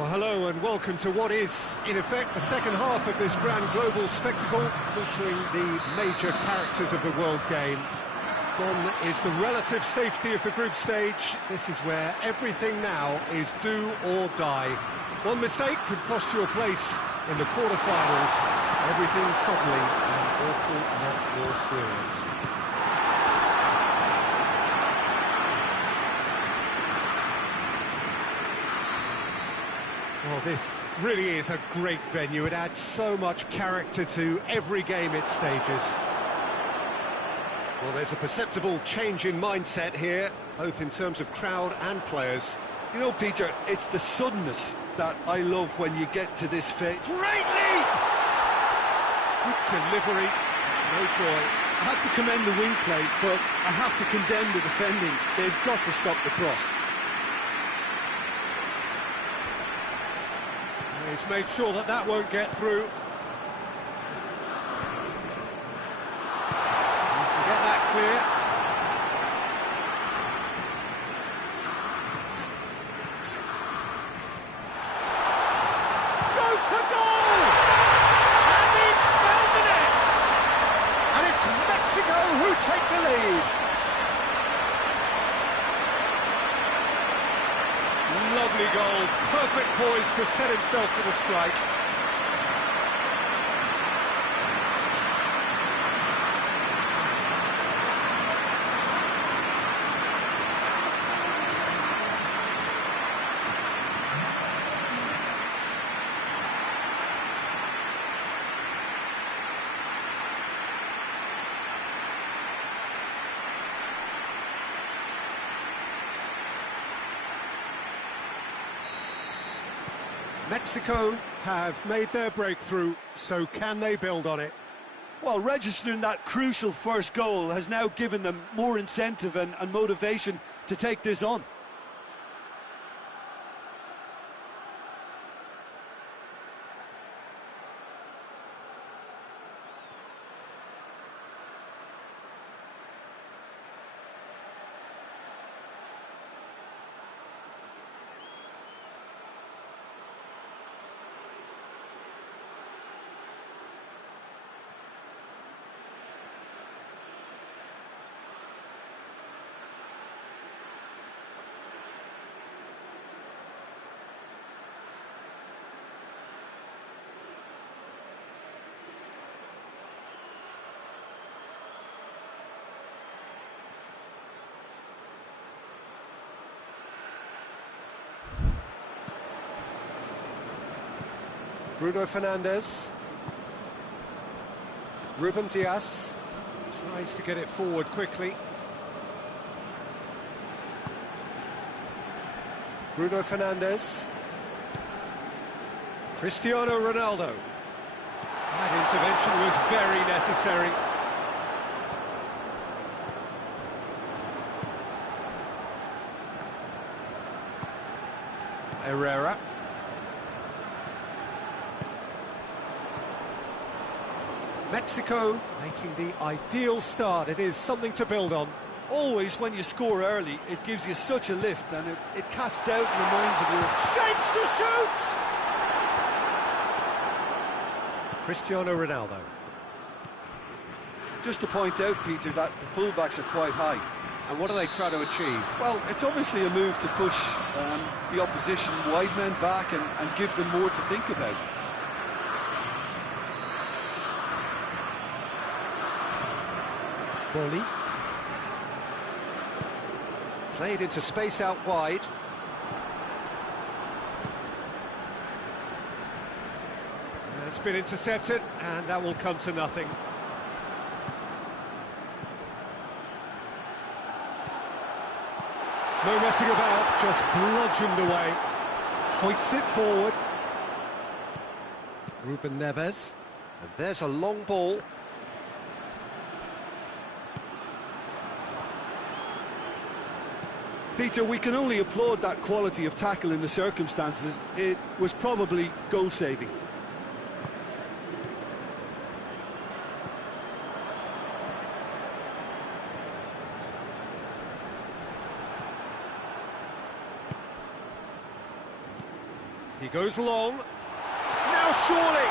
Well, hello and welcome to what is, in effect, the second half of this grand global spectacle featuring the major characters of the world game. Gone is the relative safety of the group stage. This is where everything now is do or die. One mistake could cost you a place in the quarterfinals. Everything suddenly an awful lot more serious. Well, this really is a great venue. It adds so much character to every game it stages. Well, there's a perceptible change in mindset here, both in terms of crowd and players. You know, Peter, it's the suddenness that I love when you get to this phase. Great leap! Good delivery, no joy. I have to commend the wing play, but I have to condemn the defending. They've got to stop the cross. He's made sure that that won't get through. You can get that clear. Goes for goal! And he's found the net! And it's Mexico who take the lead. Lovely goal, perfect poise to set himself for the strike. Mexico have made their breakthrough, so can they build on it? Well, registering that crucial first goal has now given them more incentive and motivation to take this on. Bruno Hernandez. Ruben Dias tries to get it forward quickly. Bruno Hernandez. Cristiano Ronaldo. That intervention was very necessary. Herrera. Mexico making the ideal start. It is something to build on. Always, when you score early, it gives you such a lift, and it casts doubt in the minds of your... Shapes to shoot! Cristiano Ronaldo. Just to point out, Peter, that the fullbacks are quite high. And what do they try to achieve? Well, it's obviously a move to push the opposition wide men back and give them more to think about. Bolly. Played into space out wide. It's been intercepted, and that will come to nothing. No messing about, just bludgeoned away. Hoists it forward. Ruben Neves. And there's a long ball. Peter, we can only applaud that quality of tackle in the circumstances. It was probably goal-saving. He goes long. Now surely!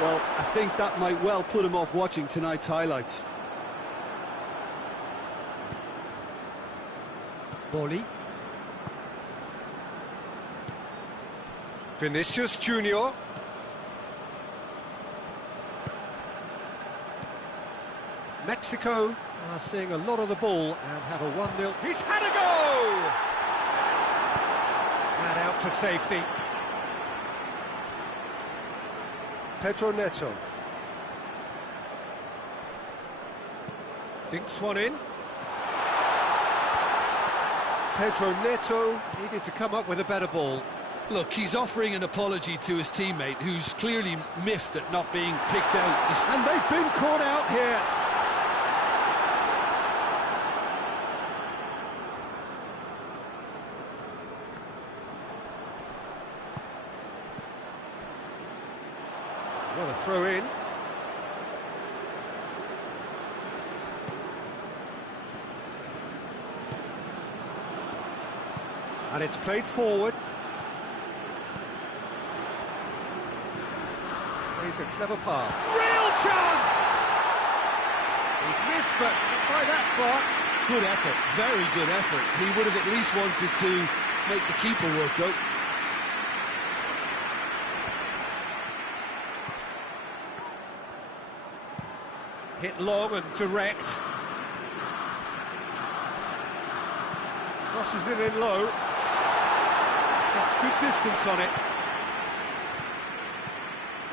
Well, I think that might well put him off watching tonight's highlights. Bolly. Vinicius Junior. Mexico are seeing a lot of the ball and have a 1-0. He's had a go! And out to safety. Pedro Neto. Dinks one in. Pedro Neto needed to come up with a better ball. Look, he's offering an apology to his teammate, who's clearly miffed at not being picked out. And they've been caught out here. What a throw in. And it's played forward. Plays a clever pass. Real chance! He's missed, but not by that far. Good effort, very good effort. He would have at least wanted to make the keeper work, though. Hit long and direct. Crosses it in low. That's good distance on it.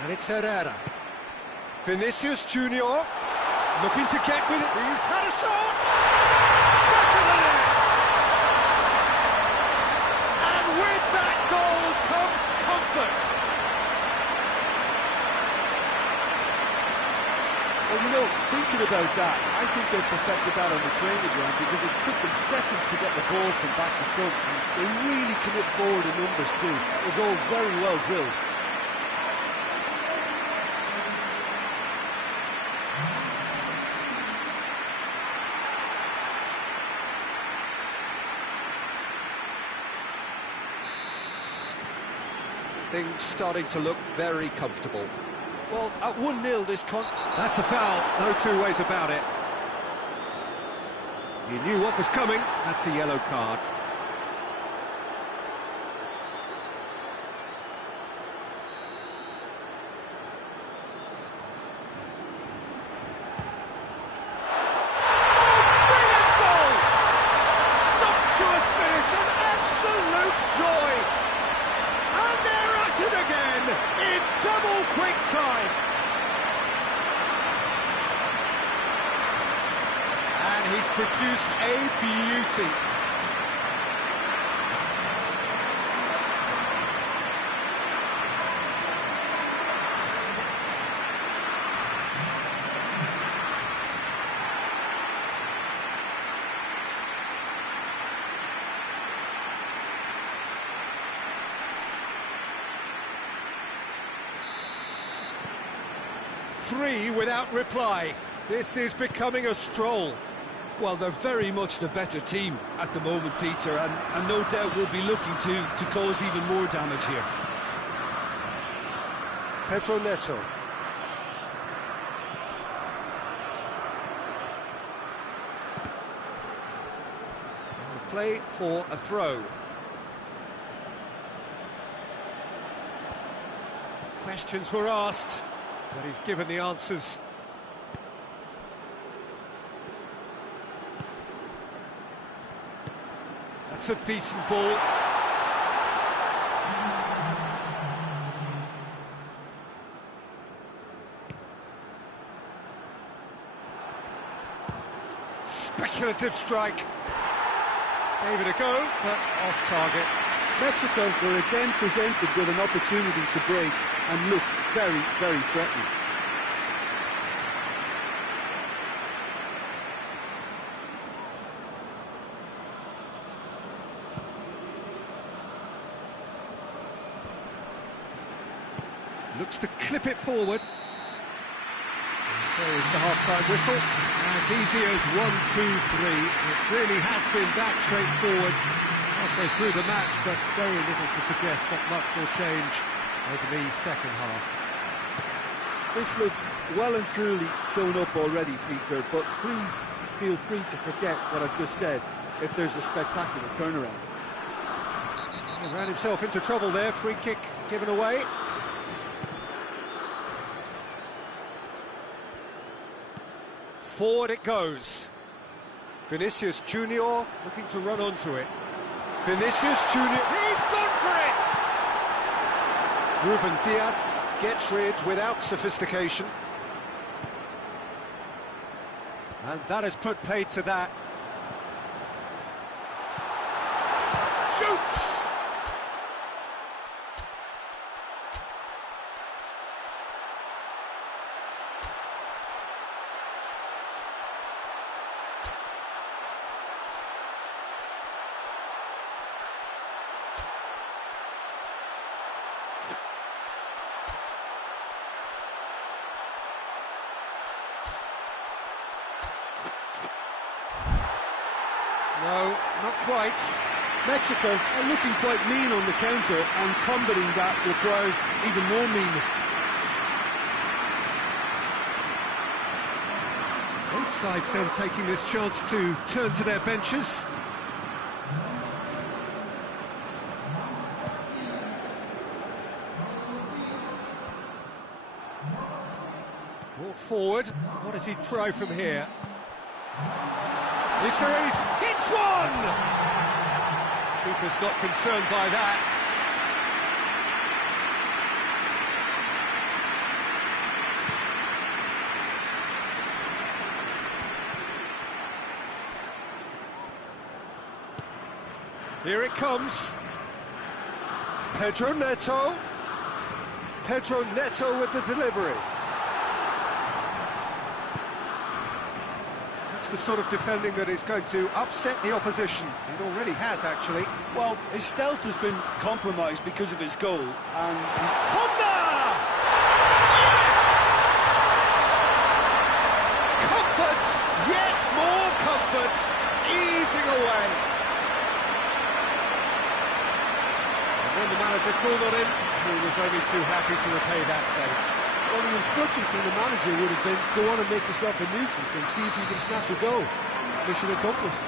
And it's Herrera. Vinicius Junior looking to get with it. He's had a shot! Back of the net! And with that goal comes comfort. Well, you know, thinking about that, I think they perfected that on the training ground because it took them seconds to get the ball from back to front. And they really commit forward in numbers too. It was all very well drilled. Things starting to look very comfortable. Well, at 1-0 this That's a foul, no two ways about it. You knew what was coming, that's a yellow card. Oh, brilliant goal! Sumptuous finish, an absolute joy! And they're at it again, in double quick time. And he's produced a beauty. Three without reply. This is becoming a stroll. Well, they're very much the better team at the moment, Peter, and no doubt will be looking to cause even more damage here. Pedro Neto. Play for a throw. Questions were asked, but he's given the answers. That's a decent ball. Speculative strike. Gave it a go, but off target. Mexico were again presented with an opportunity to break and look very, very threatening. Looks to clip it forward. There is the half-time whistle. As easy as 1, 2, 3. It really has been that straightforward. Not They threw the match, but very little to suggest that much will change over the second half. This looks well and truly sewn up already, Peter, but please feel free to forget what I've just said if there's a spectacular turnaround. He ran himself into trouble there, free kick given away. Forward it goes. Vinicius Junior looking to run onto it. Vinicius Junior, he's gone for it! Ruben Diaz gets rid without sophistication. And that has put paid to that. Shoots! No, not quite. Mexico are looking quite mean on the counter, and combating that requires even more meanness. Both sides then taking this chance to turn to their benches. Brought forward. What does he try from here? Is there any... Hits one! Keeper's not concerned by that. Here it comes. Pedro Neto. Pedro Neto with the delivery. The sort of defending that is going to upset the opposition. It already has, actually. Well, his stealth has been compromised because of his goal, and he's... Honda! Yes! Comfort! Yet more comfort! Easing away. And when the manager called on him, he was only too happy to repay that favour. Well, the instruction from the manager would have been, go on and make yourself a nuisance and see if you can snatch a goal. Mission accomplished.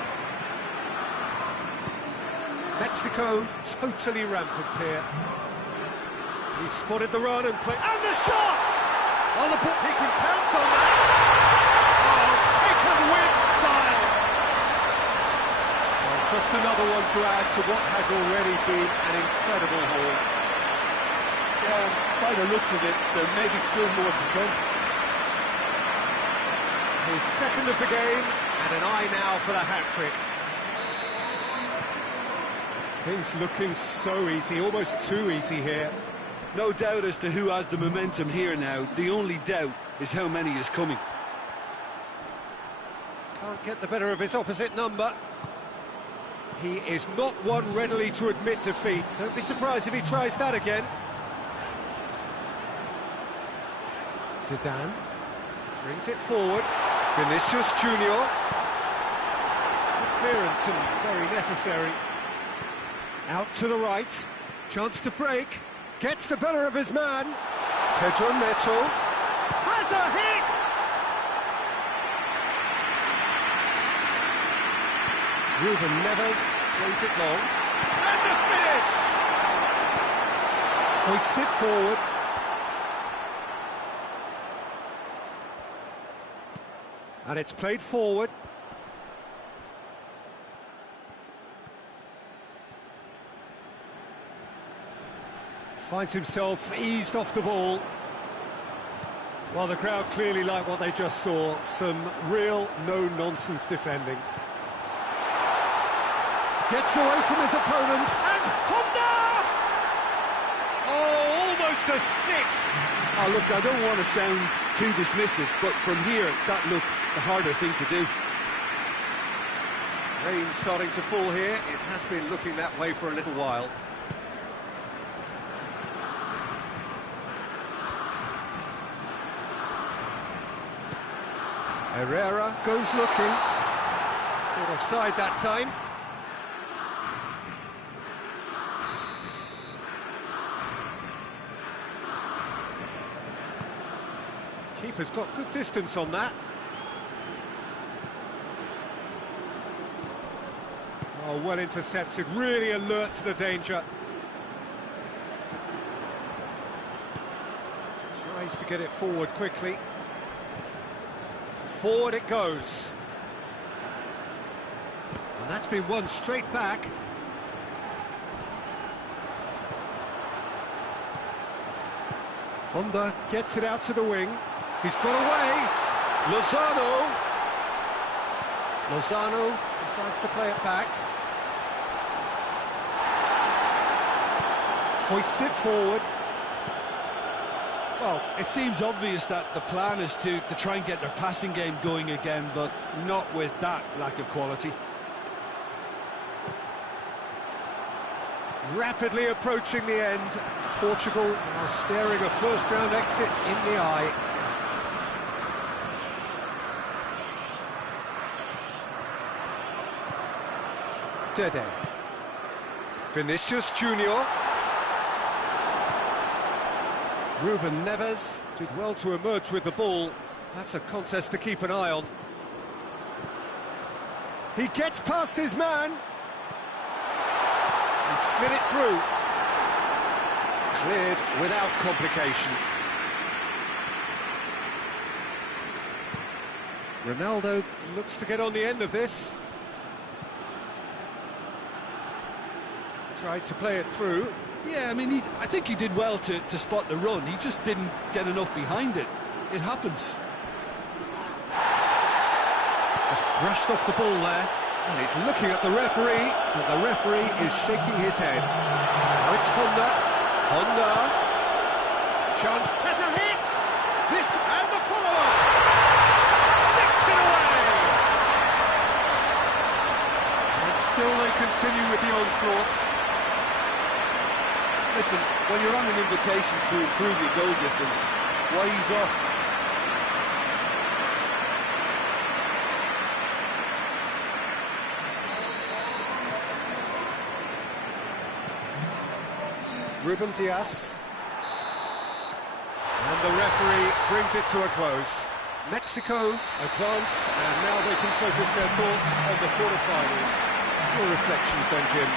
Mexico totally rampant here. He spotted the run and played... And the shot! On the ball, he can pounce on that. Oh, taken with style. Well, just another one to add to what has already been an incredible haul. Yeah, by the looks of it, there may be still more to come. His second of the game, and an eye now for the hat-trick. Things looking so easy, almost too easy here. No doubt as to who has the momentum here now. The only doubt is how many is coming. Can't get the better of his opposite number. He is not one readily to admit defeat. Don't be surprised if he tries that again. Zidane brings it forward. Vinicius Junior. Good clearance and very necessary. Out to the right. Chance to break. Gets the better of his man. Pedro Neto. Has a hit! Ruben Neves plays it long. And the finish! Hoists it forward. And it's played forward. Finds himself eased off the ball. Well, the crowd clearly like what they just saw. Some real no-nonsense defending. Gets away from his opponent. And Honda! Oh, almost a sixth. Oh, look, I don't want to sound too dismissive, but from here, that looks the harder thing to do. Rain starting to fall here. It has been looking that way for a little while. Herrera goes looking. Not offside that time. Keeper's got good distance on that. Oh, well intercepted, really alert to the danger. Tries to get it forward quickly. Forward it goes. And that's been won straight back. Honda gets it out to the wing. He's got away. Lozano decides to play it back. Hoists it forward. Well, it seems obvious that the plan is to try and get their passing game going again, but not with that lack of quality. Rapidly approaching the end. Portugal are staring a first-round exit in the eye. Dede. Vinicius Junior. Ruben Neves did well to emerge with the ball. That's a contest to keep an eye on. He gets past his man. He slid it through. Cleared without complication. Ronaldo looks to get on the end of this. Tried to play it through. Yeah, I mean, I think he did well to spot the run. He just didn't get enough behind it. It happens. Just brushed off the ball there. And he's looking at the referee, but the referee is shaking his head. Now it's Honda. Chance. Has a hit! And the follow-up! Sticks it away! And still they continue with the onslaught. Listen, when you're on an invitation to improve your goal difference, why ease off? Ruben Dias. And the referee brings it to a close. Mexico advance, and now they can focus their thoughts on the quarter-finals. Your reflections then, Jim?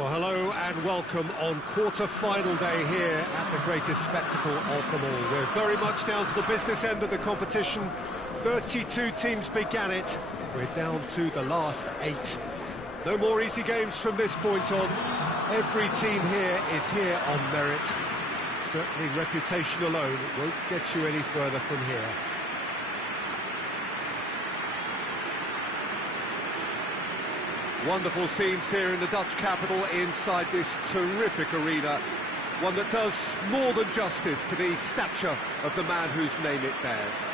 Well, hello and welcome on quarter-final day here at the greatest spectacle of them all. We're very much down to the business end of the competition. 32 teams began it. We're down to the last 8. No more easy games from this point on. Every team here is here on merit. Certainly reputation alone won't get you any further from here. Wonderful scenes here in the Dutch capital inside this terrific arena. One that does more than justice to the stature of the man whose name it bears.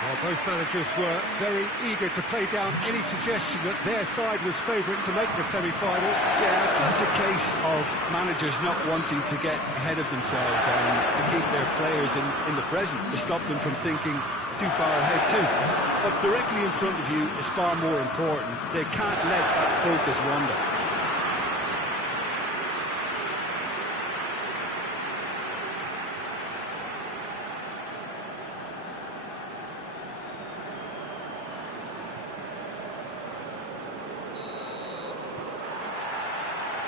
Well, both managers were very eager to play down any suggestion that their side was favourite to make the semi-final. Yeah, a classic case of managers not wanting to get ahead of themselves and to keep their players in the present, to stop them from thinking too far ahead too. What's directly in front of you is far more important. They can't let that focus wander.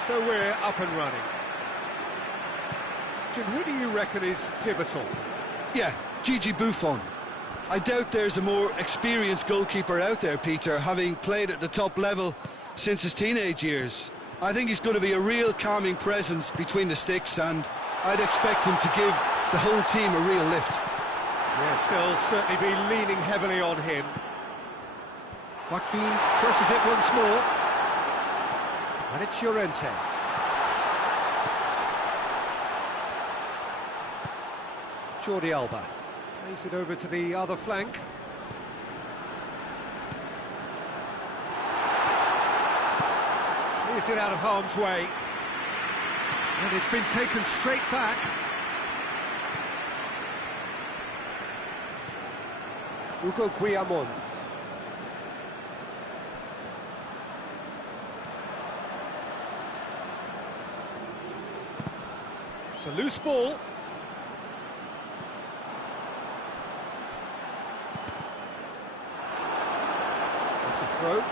So we're up and running. Jim, who do you reckon is pivotal? Yeah, Gigi Buffon. I doubt there's a more experienced goalkeeper out there, Peter, having played at the top level since his teenage years. I think he's going to be a real calming presence between the sticks, and I'd expect him to give the whole team a real lift. Yeah, still certainly be leaning heavily on him. Joaquin crosses it once more. And it's Llorente. Jordi Alba plays it over to the other flank. Clears it out of harm's way. And it's been taken straight back. Hugo Guillamon. It's a loose ball. It's a throw.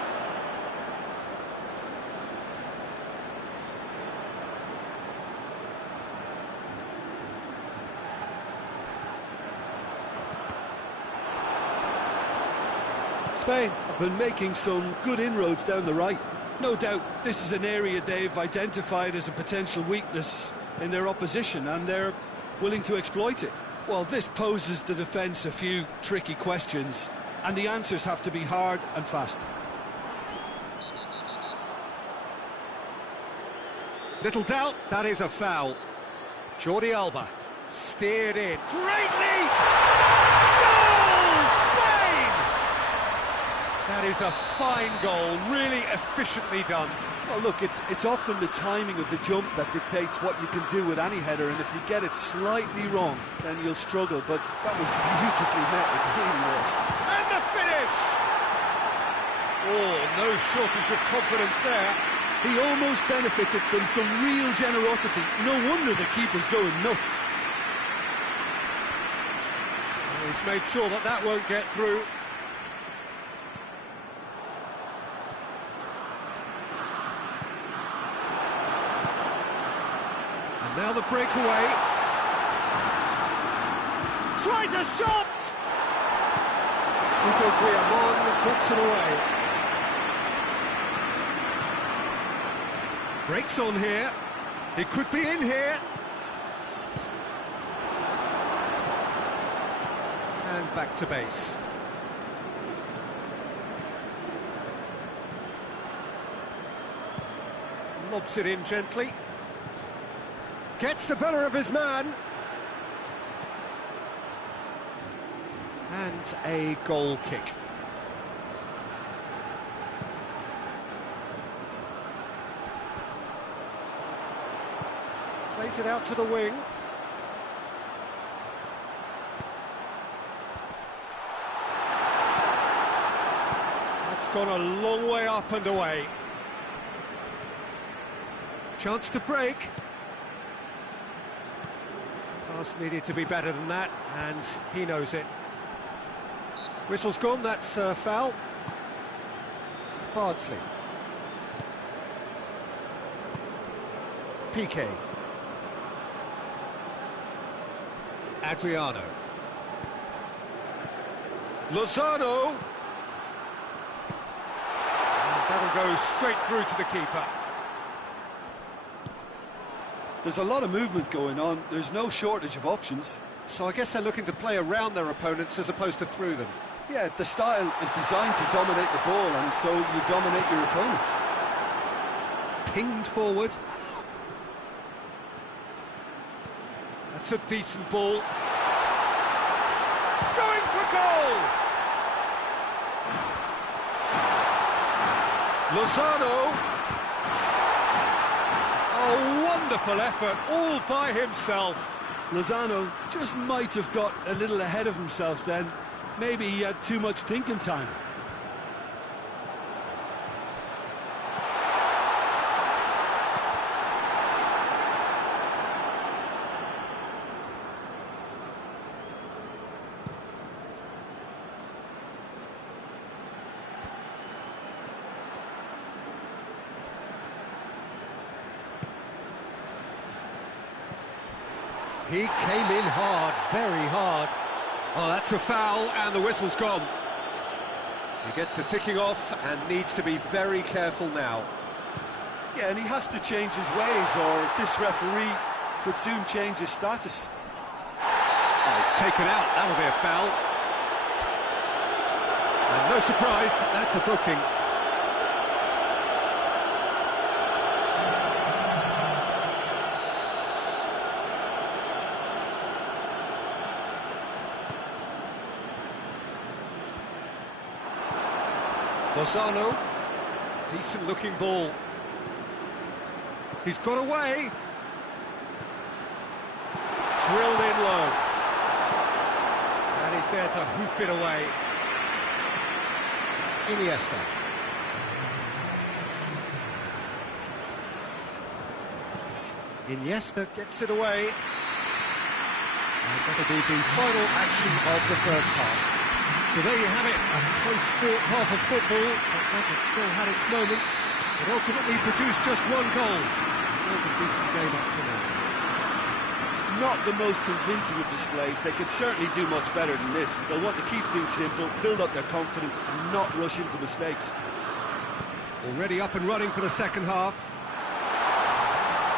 Spain have been making some good inroads down the right. No doubt this is an area they've identified as a potential weakness in their opposition, and they're willing to exploit it. Well, this poses the defence a few tricky questions, and the answers have to be hard and fast. Little doubt, that is a foul. Jordi Alba steered in. Great leap! Goal! Spain! That is a fine goal, really efficiently done. Well, look, it's often the timing of the jump that dictates what you can do with any header, and if you get it slightly wrong, then you'll struggle, but that was beautifully met, it really was. And the finish! Oh, no shortage of confidence there. He almost benefited from some real generosity. No wonder the keeper's going nuts. He's made sure that that won't get through. And now the breakaway. Tries a shot! Hugo Guillamon puts it away. Breaks on here. He could be in here. And back to base. Lobs it in gently. Gets the better of his man. And a goal kick. Plays it out to the wing. That's gone a long way up and away. Chance to break. Pass needed to be better than that, and he knows it. Whistle's gone, that's foul. Bardsley. Piqué. Adriano. Lozano. And that'll go straight through to the keeper. There's a lot of movement going on. There's no shortage of options. So I guess they're looking to play around their opponents as opposed to through them. Yeah, the style is designed to dominate the ball, and so you dominate your opponents. Pinged forward. That's a decent ball. Going for goal! Lozano. Oh, wonderful effort, all by himself. Lozano just might have got a little ahead of himself then. Maybe he had too much thinking time. He came in hard, very hard. Oh, that's a foul, and the whistle's gone. He gets the ticking off and needs to be very careful now. Yeah, and he has to change his ways, or this referee could soon change his status. Oh, he's taken out, that'll be a foul. And no surprise, that's a booking. Lozano, decent looking ball. He's got away. Drilled in low. And he's there to hoof it away. Iniesta. Iniesta gets it away. And that'll be the final action of the first half. So there you have it, a close-fought half of football, but Madrid still had its moments. It ultimately produced just one goal. Not a decent game up to now. Not the most convincing of displays. They could certainly do much better than this. They'll want to keep things simple, build up their confidence, and not rush into mistakes. Already up and running for the second half.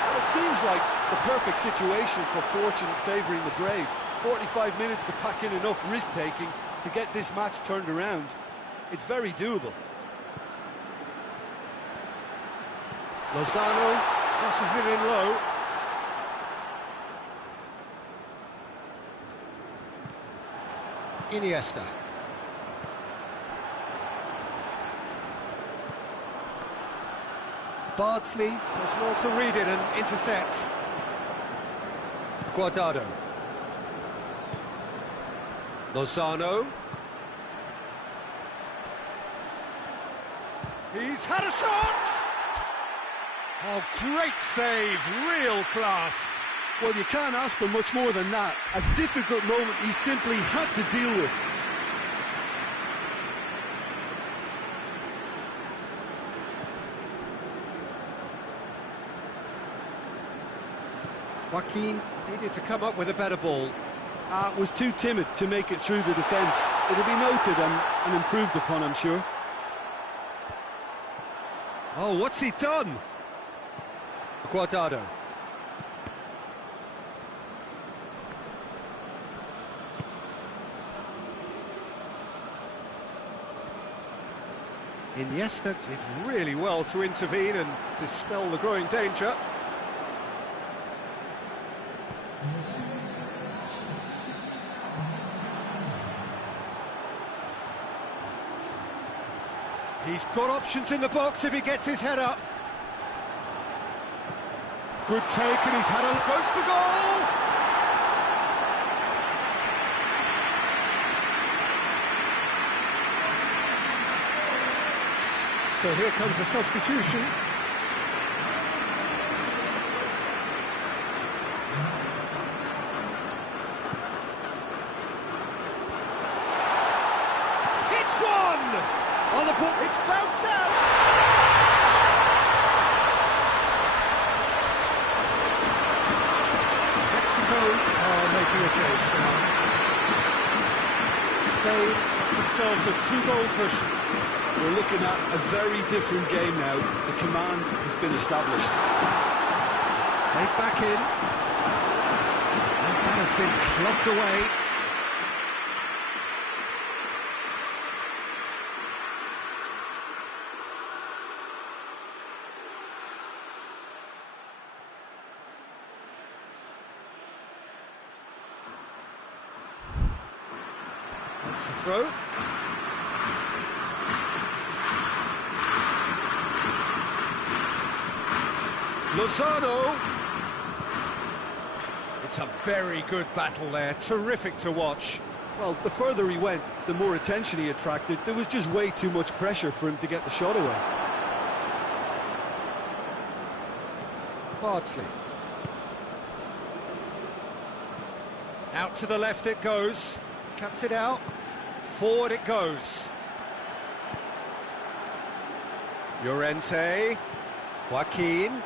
Well, it seems like the perfect situation for fortune favouring the brave. 45 minutes to pack in enough risk-taking to get this match turned around. It's very doable. Lozano crosses it in low. Iniesta. Bardsley does well to read it and intercepts. Guardado. Lozano. He's had a shot! Oh, great save, real class. Well, you can't ask for much more than that. A difficult moment he simply had to deal with. Joaquin needed to come up with a better ball. Was too timid to make it through the defence. It'll be noted and improved upon, I'm sure. Oh, what's he done? Guardado. Iniesta did really well to intervene and dispel the growing danger. He's got options in the box if he gets his head up. Good take, and he's had a goes for goal! So here comes a substitution. It's a two-goal cushion. We're looking at a very different game now. The command has been established. Played back in. And that has been clubbed away. That's the throw. Lozano. It's a very good battle there, terrific to watch. Well, the further he went, the more attention he attracted. There was just way too much pressure for him to get the shot away. Bardsley. Out to the left it goes. Cuts it out. Forward it goes. Llorente. Joaquin.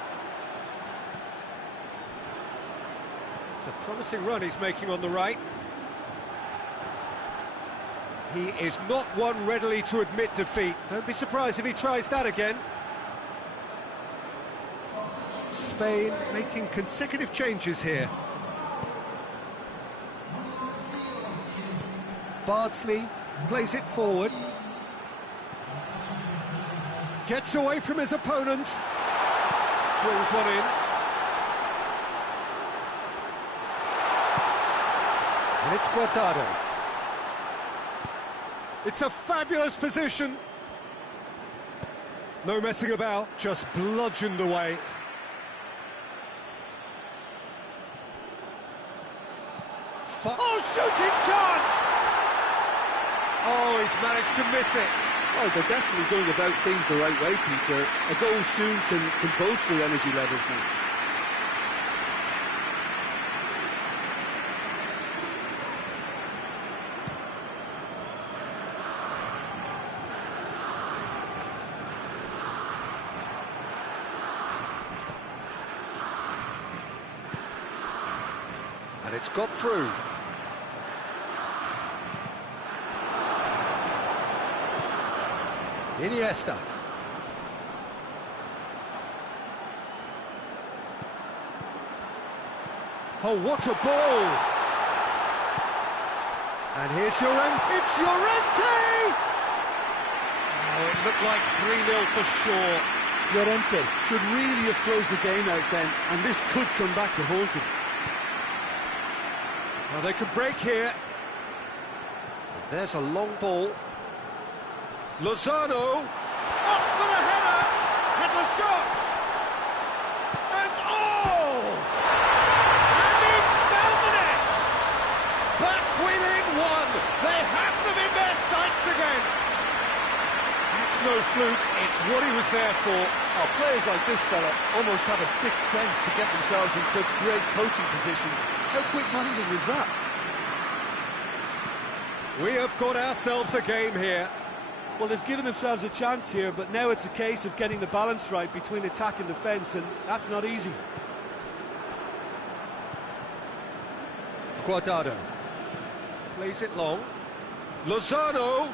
It's a promising run he's making on the right. He is not one readily to admit defeat. Don't be surprised if he tries that again. Spain making consecutive changes here. Bardsley plays it forward. Gets away from his opponents. Drills one in. And it's Guardado. It's a fabulous position. No messing about, just bludgeoned away. Oh, shooting chance! Oh, he's managed to miss it. Well, they're definitely going about things the right way, Peter. A goal soon can bolster energy levels now. And it's got through. Iniesta. Oh, what a ball! And here's Llorente. It's Llorente! Oh, it looked like 3-0 for sure. Llorente should really have closed the game out then, and this could come back to haunt him. Well, they could break here. And there's a long ball. Lozano, up for the header, has a shot, and oh! And he's found the net! Back within one, they have them in their sights again. That's no fluke, it's what he was there for. Oh, players like this fella almost have a sixth sense to get themselves in such great coaching positions. How quick-minded was that? We have got ourselves a game here. Well, they've given themselves a chance here, but now it's a case of getting the balance right between attack and defence, and that's not easy. Guardado plays it long. Lozano.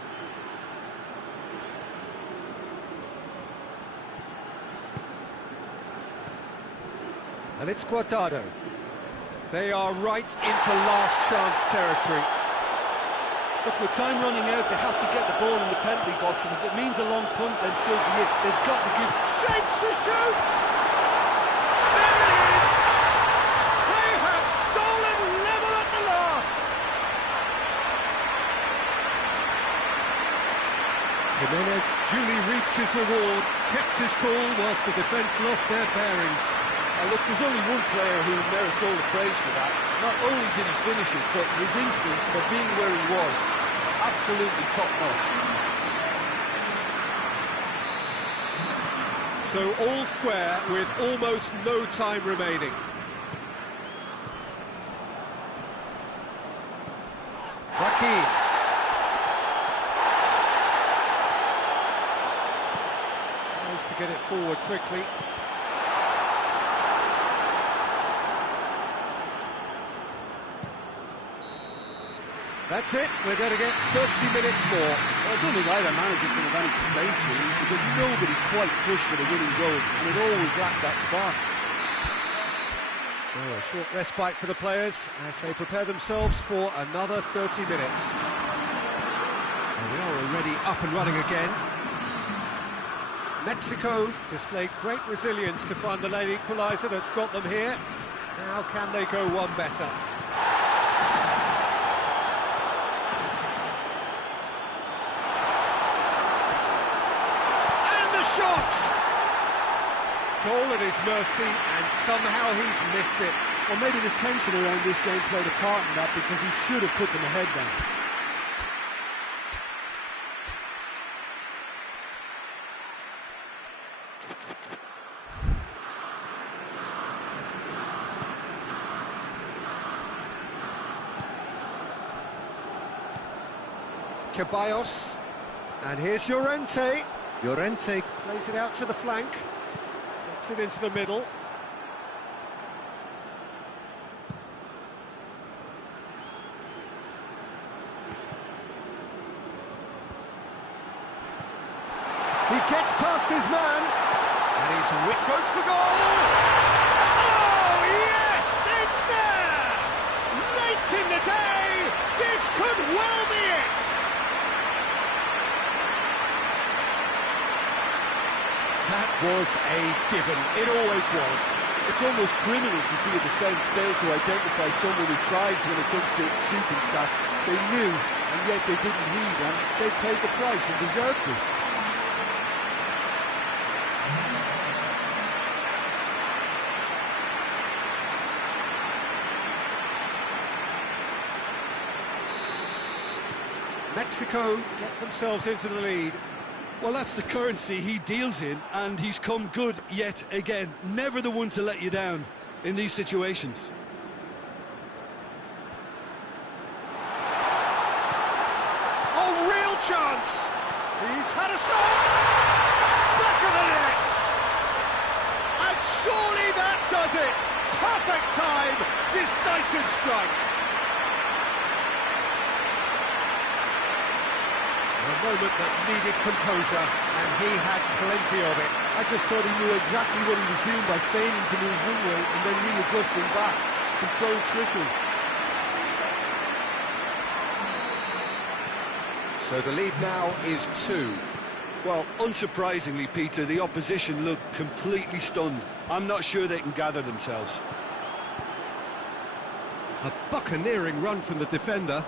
And it's Guardado. They are right into last chance territory. Look, with time running out, they have to get the ball in the penalty box, and if it means a long punt, then so be it. They've got to give... Shapes to shoot! There it is! They have stolen level at the last! Hernandez duly reaps his reward, kept his cool whilst the defence lost their bearings. Look, there's only one player who merits all the praise for that. Not only did he finish it, but his instincts for being where he was, absolutely top-notch. So all square with almost no time remaining. Joaquin. Tries to get it forward quickly. That's it, we're going to get 30 minutes more. Well, I don't think either manager can have any complaints really, because nobody quite pushed for the winning goal, and it always lacked that spark. Oh, a short respite for the players as they prepare themselves for another 30 minutes. And we are already up and running again. Mexico displayed great resilience to find the late equaliser that's got them here. Now can they go one better? Shot! Goal at his mercy, and somehow he's missed it. Well, maybe the tension around this game played a part in that, because he should have put them ahead then. Ceballos, and here's Llorente. Llorente plays it out to the flank, gets it into the middle. He gets past his man, and his whip goes for goal! Oh, yes, it's there! Late in the day, this could well be it! That was a given, it always was. It's almost criminal to see a defence fail to identify someone who thrives when it comes to shooting stats. They knew, and yet they didn't heed, and they paid the price and deserved to. Mexico get themselves into the lead. Well, that's the currency he deals in, and he's come good yet again. Never the one to let you down in these situations. Oh, real chance! He's had a shot! Back of the net! And surely that does it! Perfect time! Decisive strike! A moment that needed composure, and he had plenty of it. I just thought he knew exactly what he was doing by feigning to move one way and then readjusting back. Controlled trickery. So the lead now is 2. Well, unsurprisingly, Peter, the opposition look completely stunned. I'm not sure they can gather themselves. A buccaneering run from the defender.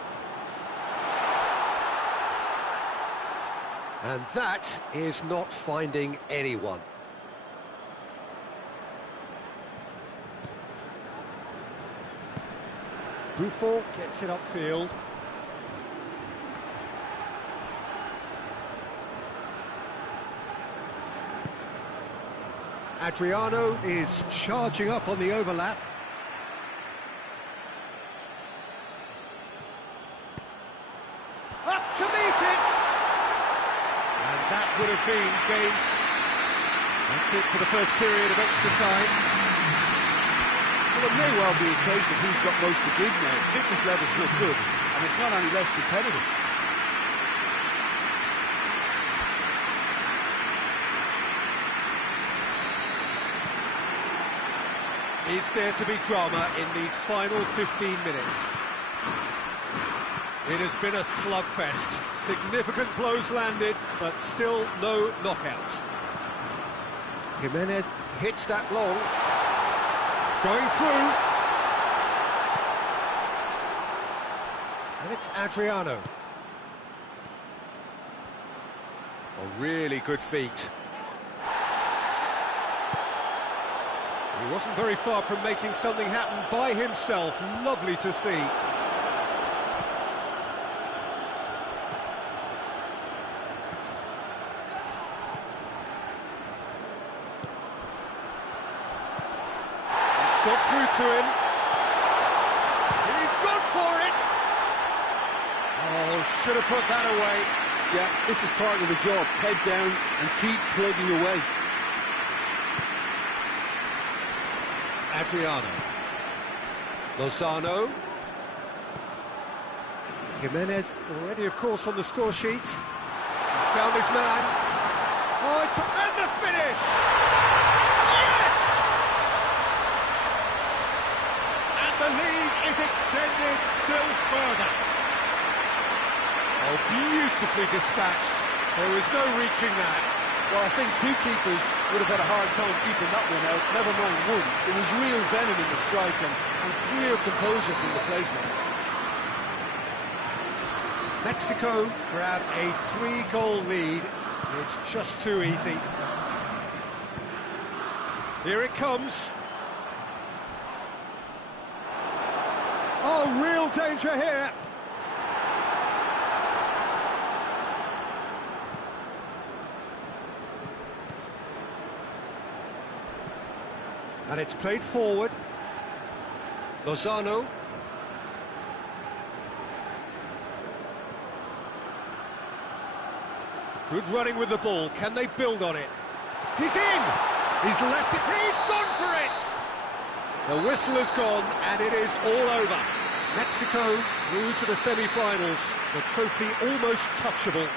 And that is not finding anyone. Buffon gets it upfield. Adriano is charging up on the overlap. Up to meet it! And that would have been games. That's it for the first period of extra time. Well, it may well be a case of who's got most to give now. Fitness levels look good, and it's not any less competitive. Is there to be drama in these final 15 minutes? It has been a slugfest. Significant blows landed, but still no knockouts. Jimenez hits that long. Going through. And it's Adriano. A really good feat. He wasn't very far from making something happen by himself. Lovely to see. It's got through to him. He's gone for it. Oh, should have put that away. Yeah, this is part of the job. Head down and keep plugging away. Adriano. Lozano. Jimenez already, of course, on the score sheet. He's found his man. Oh, and the finish! Yes! And the lead is extended still further. Oh, beautifully dispatched. There was no reaching that. Well, I think two keepers would have had a hard time keeping that one out, never mind one. It was real venom in the strike and clear composure from the placement. Mexico grab a 3-goal lead. It's just too easy. Here it comes. Oh, real danger here. And it's played forward. Lozano. Good running with the ball. Can they build on it? He's in! He's left it. He's gone for it! The whistle has gone, and it is all over. Mexico through to the semi-finals. The trophy almost touchable.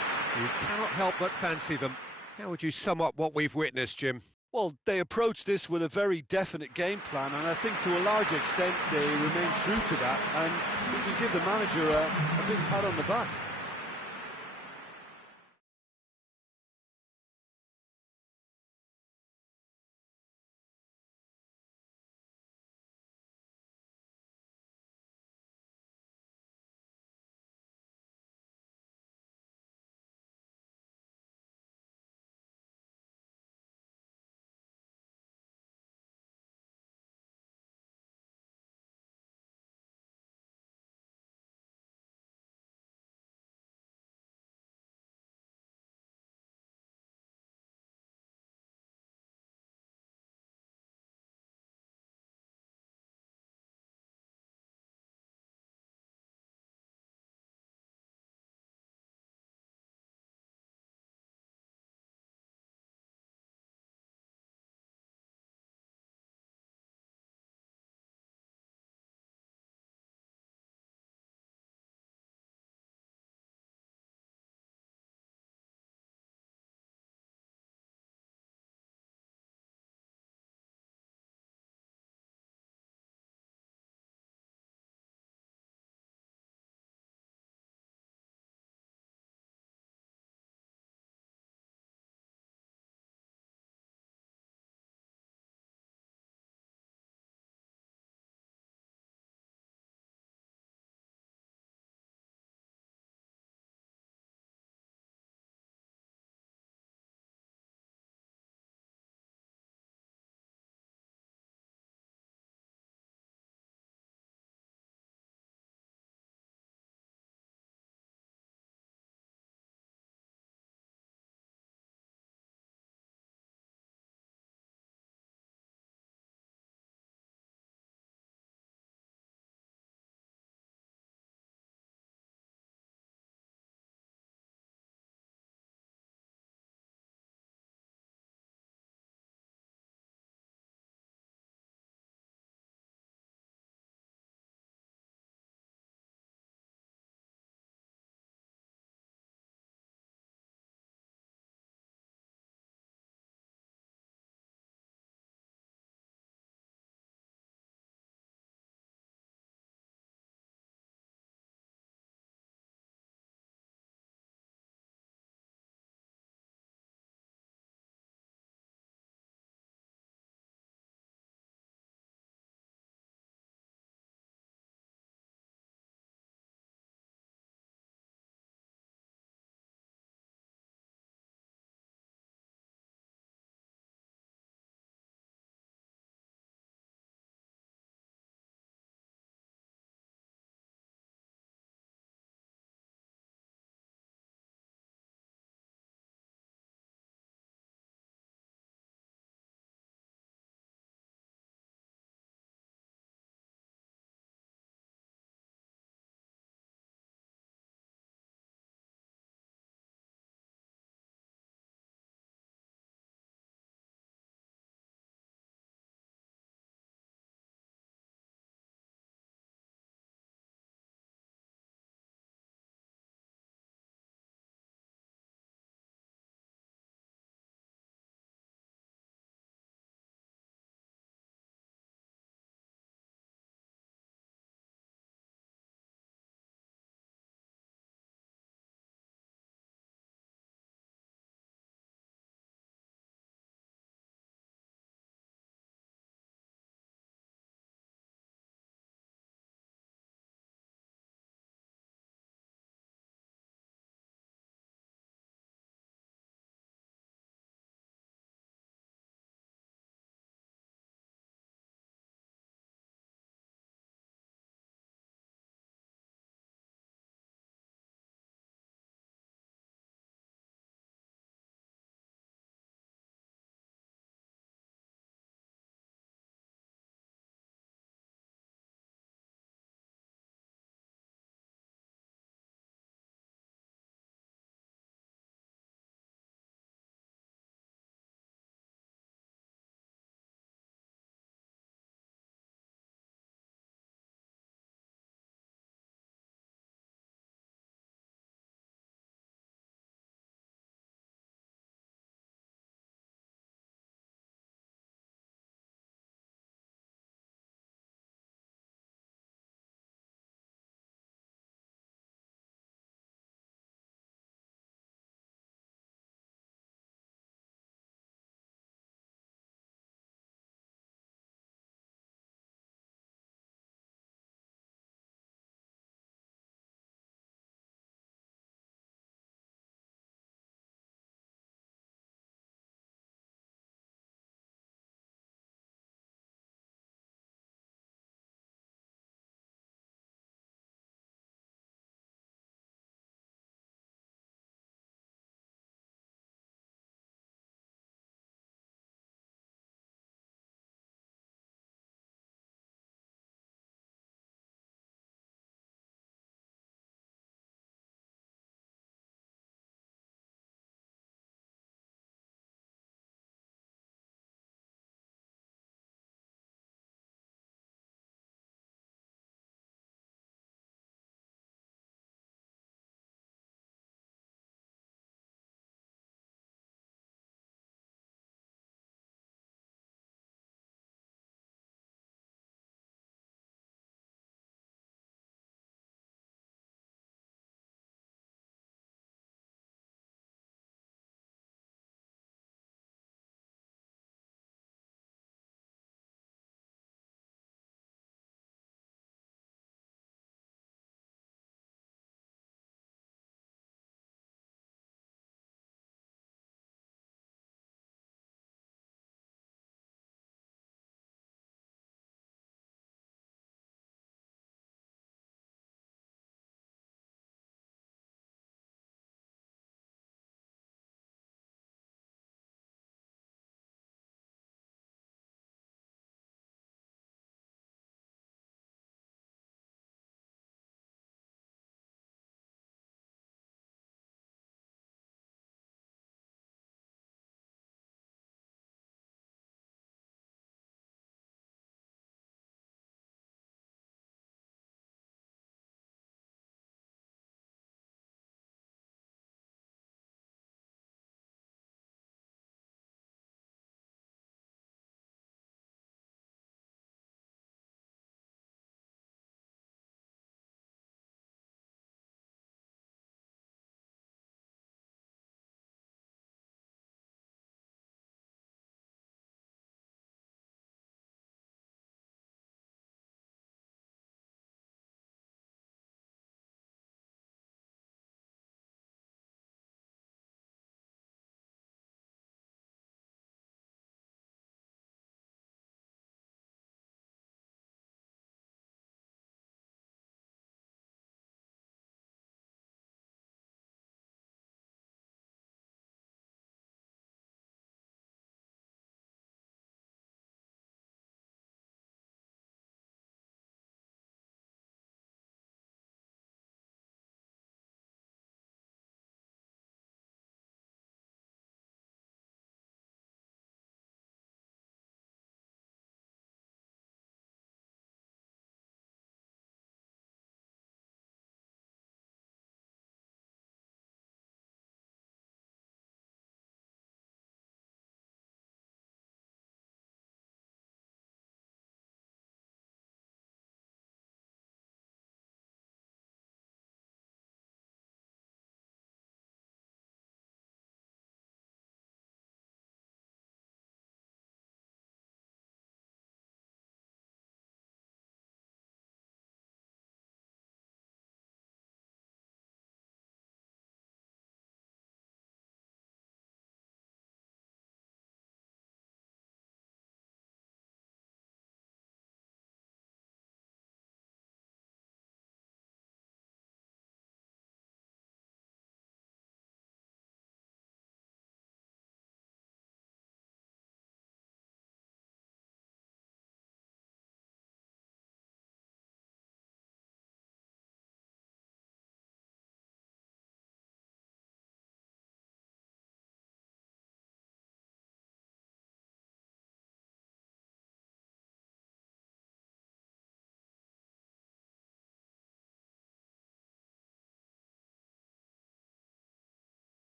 You cannot help but fancy them. How would you sum up what we've witnessed, Jim? Well, they approached this with a very definite game plan, and I think to a large extent they remain true to that, and we can give the manager a big pat on the back.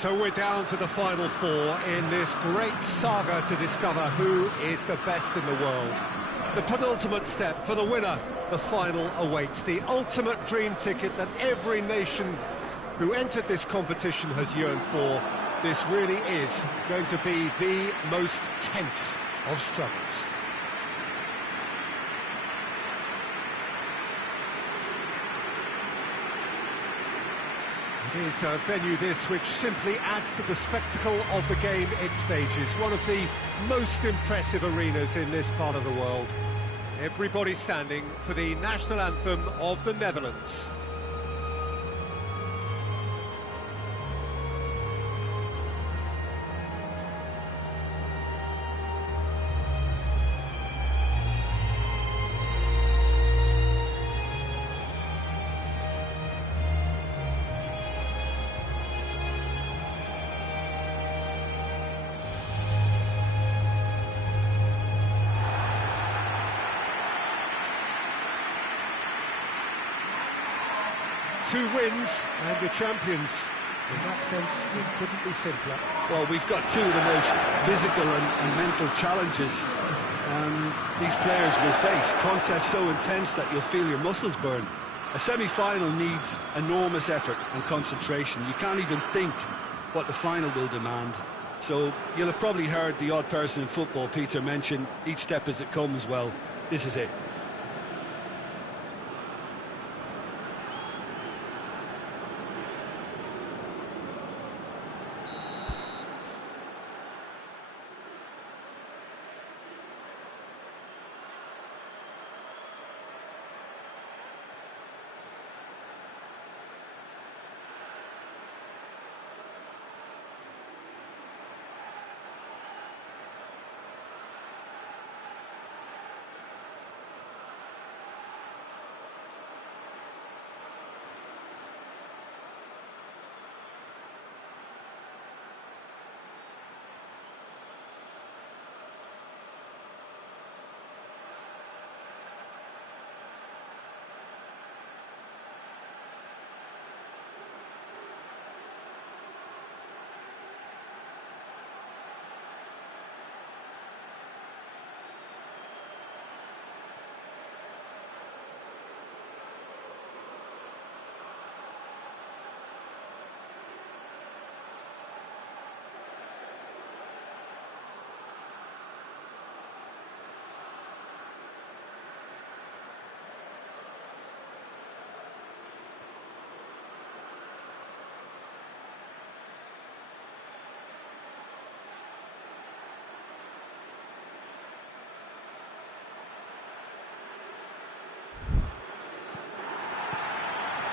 So we're down to the final four in this great saga to discover who is the best in the world. The penultimate step for the winner, the final awaits. The ultimate dream ticket that every nation who entered this competition has yearned for. This really is going to be the most tense of struggles. It is a venue which simply adds to the spectacle of the game it stages. One of the most impressive arenas in this part of the world. Everybody standing for the national anthem of the Netherlands. Two wins and you're champions. In that sense, it couldn't be simpler. Well, we've got two of the most physical and mental challenges these players will face. Contests so intense that you'll feel your muscles burn. A semi-final needs enormous effort and concentration. You can't even think what the final will demand. So you'll have probably heard the odd person in football, Peter, mention each step as it comes. Well, this is it.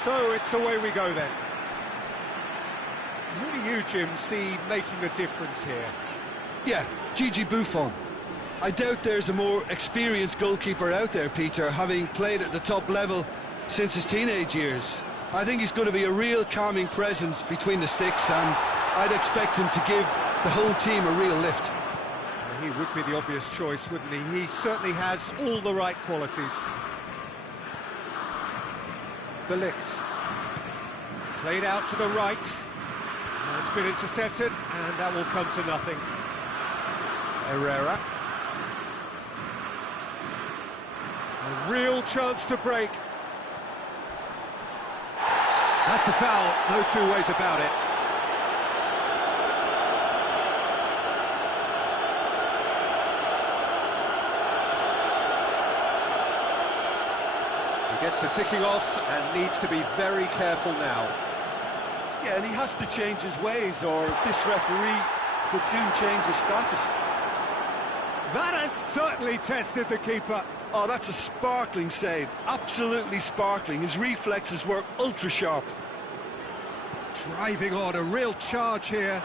So it's away we go then. Who do you, Jim, see making a difference here? Yeah, Gigi Buffon. I doubt there's a more experienced goalkeeper out there, Peter, having played at the top level since his teenage years. I think he's going to be a real calming presence between the sticks, and I'd expect him to give the whole team a real lift. He would be the obvious choice, wouldn't he? He certainly has all the right qualities. De Ligt. Played out to the right. It's been intercepted, and that will come to nothing. Herrera. A real chance to break. That's a foul, no two ways about it. He gets a ticking off and needs to be very careful now. Yeah, and he has to change his ways, or this referee could soon change his status. That has certainly tested the keeper. Oh, that's a sparkling save. Absolutely sparkling. His reflexes were ultra sharp. Driving on, a real charge here.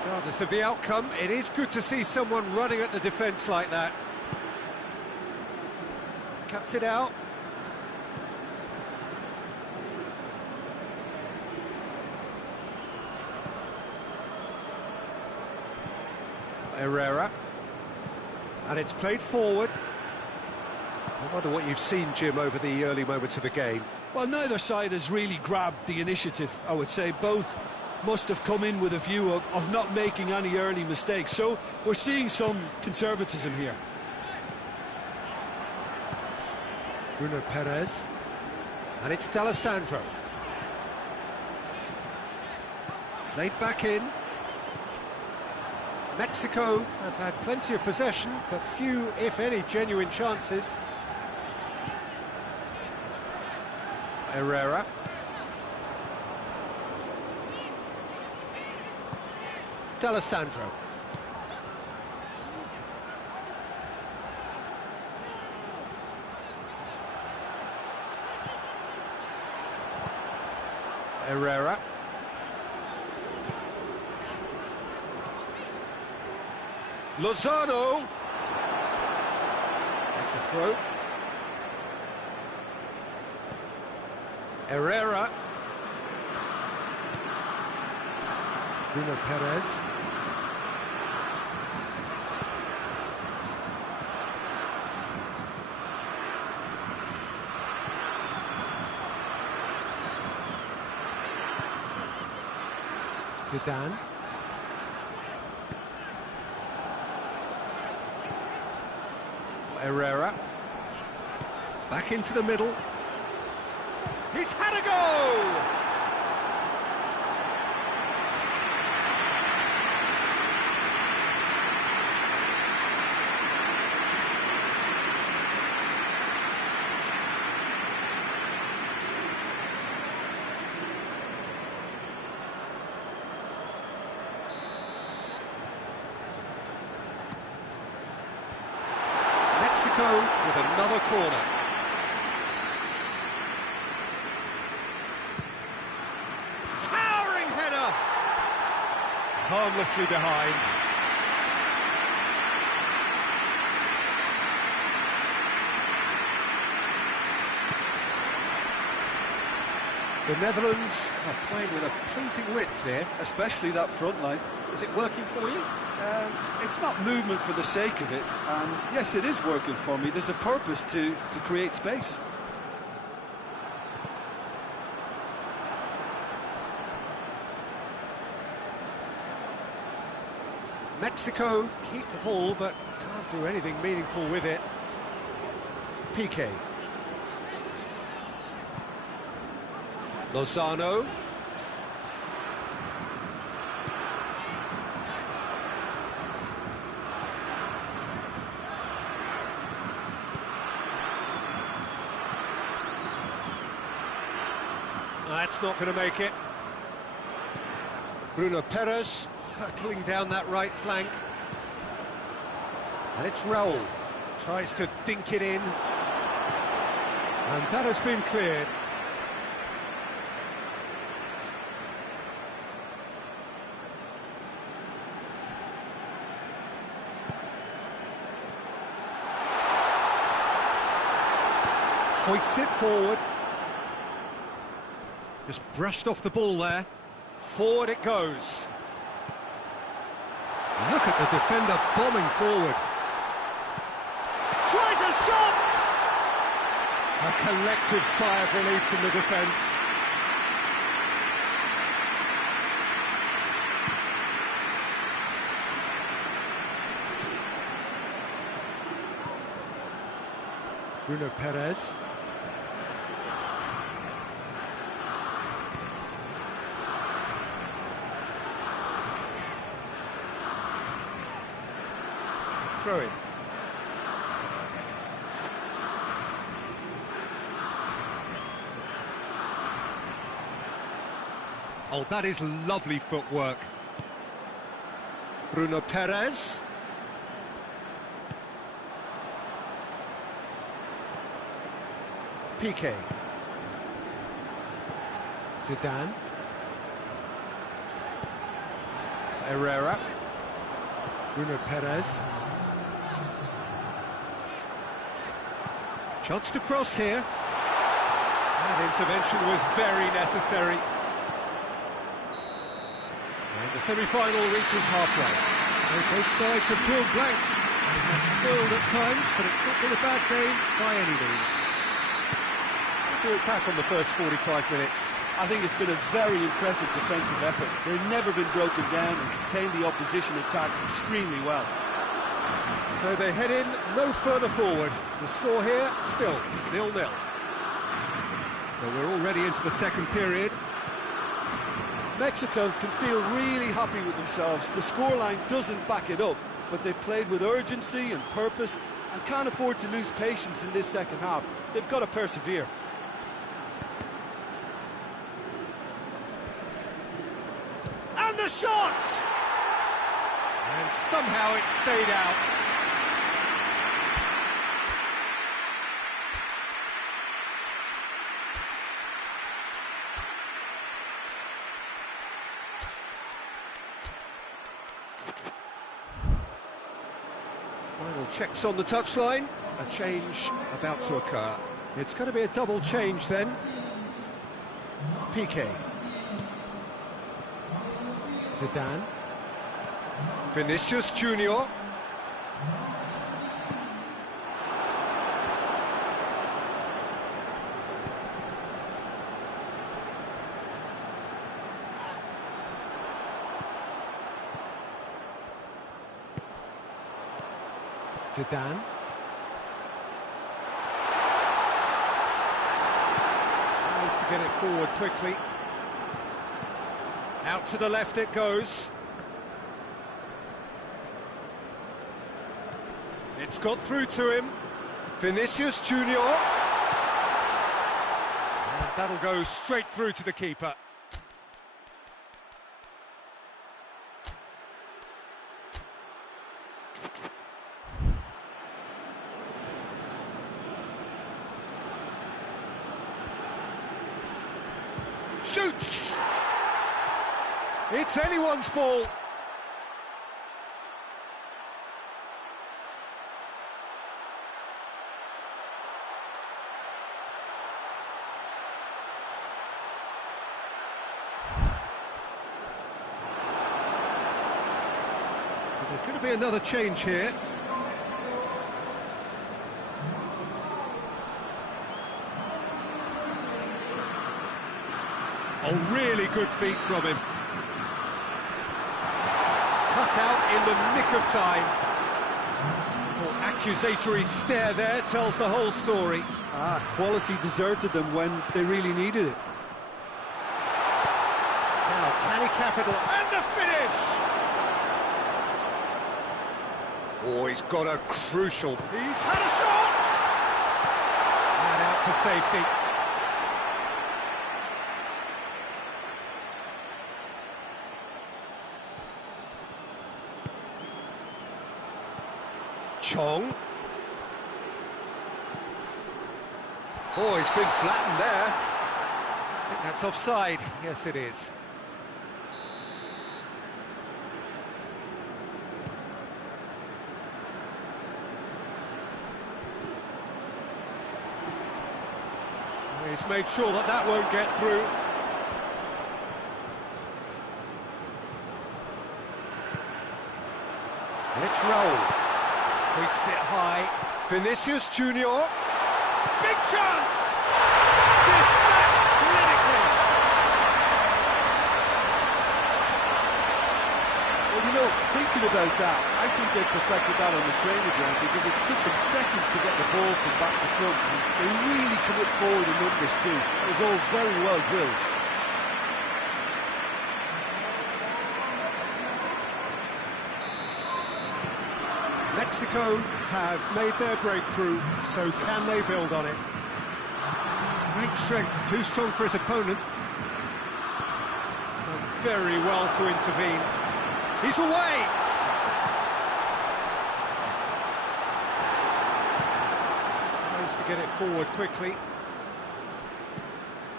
Regardless of the outcome, it is good to see someone running at the defence like that. Cuts it out. Herrera. And it's played forward. I wonder what you've seen, Jim, over the early moments of the game. Well, neither side has really grabbed the initiative, I would say. Both must have come in with a view of not making any early mistakes. So we're seeing some conservatism here. Bruno Perez. And it's D'Alessandro. Played back in. Mexico have had plenty of possession, but few, if any, genuine chances. Herrera. D'Alessandro. Herrera. Lozano. That's a throw. Herrera. Bruno Perez. Zidane. Herrera. Back into the middle. He's had a go! Mexico with another corner. Towering header! Harmlessly behind. The Netherlands are playing with a pleasing width here. Especially that front line. Is it working for you? It's not movement for the sake of it, and yes, it is working for me. There's a purpose to create space. Mexico keep the ball, but can't do anything meaningful with it. Piqué. Lozano. That's not going to make it. Bruno Perez hurtling down that right flank. And it's Raul. Tries to dink it in. And that has been cleared. Hoists it forward. Just brushed off the ball there. Forward it goes. Look at the defender bombing forward. Tries a shot! A collective sigh of relief from the defence. Bruno Perez. Throw in. Oh, that is lovely footwork. Bruno Perez. Piqué. Zidane. Herrera. Bruno Perez. Chance to cross here. That intervention was very necessary. And the semi-final reaches halfway. So both sides have drawn blanks. Toiled at times, but it's not been a bad game by any means. Do it back on the first 45 minutes. I think it's been a very impressive defensive effort. They've never been broken down and contained the opposition attack extremely well. So they head in no further forward. The score here, still 0-0. Well, we're already into the second period. Mexico can feel really happy with themselves. The scoreline doesn't back it up, but they've played with urgency and purpose and can't afford to lose patience in this second half. They've got to persevere. And the shot! And somehow it stayed out. Final checks on the touchline. A change about to occur. It's going to be a double change then. Piqué. Zidane. Vinicius Junior. Zidane. Tries to get it forward quickly. Out to the left it goes. It's got through to him. Vinicius Junior. And that'll go straight through to the keeper. Shoots! It's anyone's ball. There's going to be another change here. Oh, really good feet from him. Cut out in the nick of time. Oh, accusatory stare there tells the whole story. Quality deserted them when they really needed it. Now, can he capital? And the finish! Oh, he's got a crucial... He's had a shot! And out to safety. Chong. Oh, he's been flattened there. I think that's offside. Yes, it is. He's made sure that that won't get through. Let's roll. We sit high. Vinicius Junior. Big chance! Dispatched clinically. Well, you know, thinking about that, I think they perfected that on the training ground because it took them seconds to get the ball from back to front. And they really commit forward in numbers too. It was all very well drilled. Mexico have made their breakthrough, so can they build on it? Great strength, too strong for his opponent. Done very well to intervene. He's away! Tries to get it forward quickly.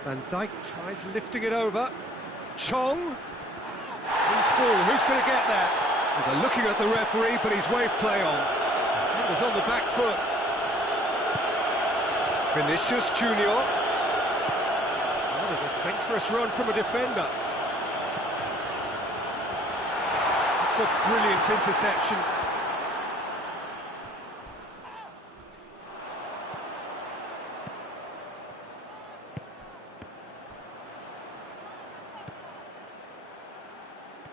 Van Dijk tries lifting it over. Chong! Loose ball, who's going to get there? Well, they're looking at the referee, but he's waved play on. It was on the back foot. Vinicius Junior. What an adventurous run from a defender. It's a brilliant interception.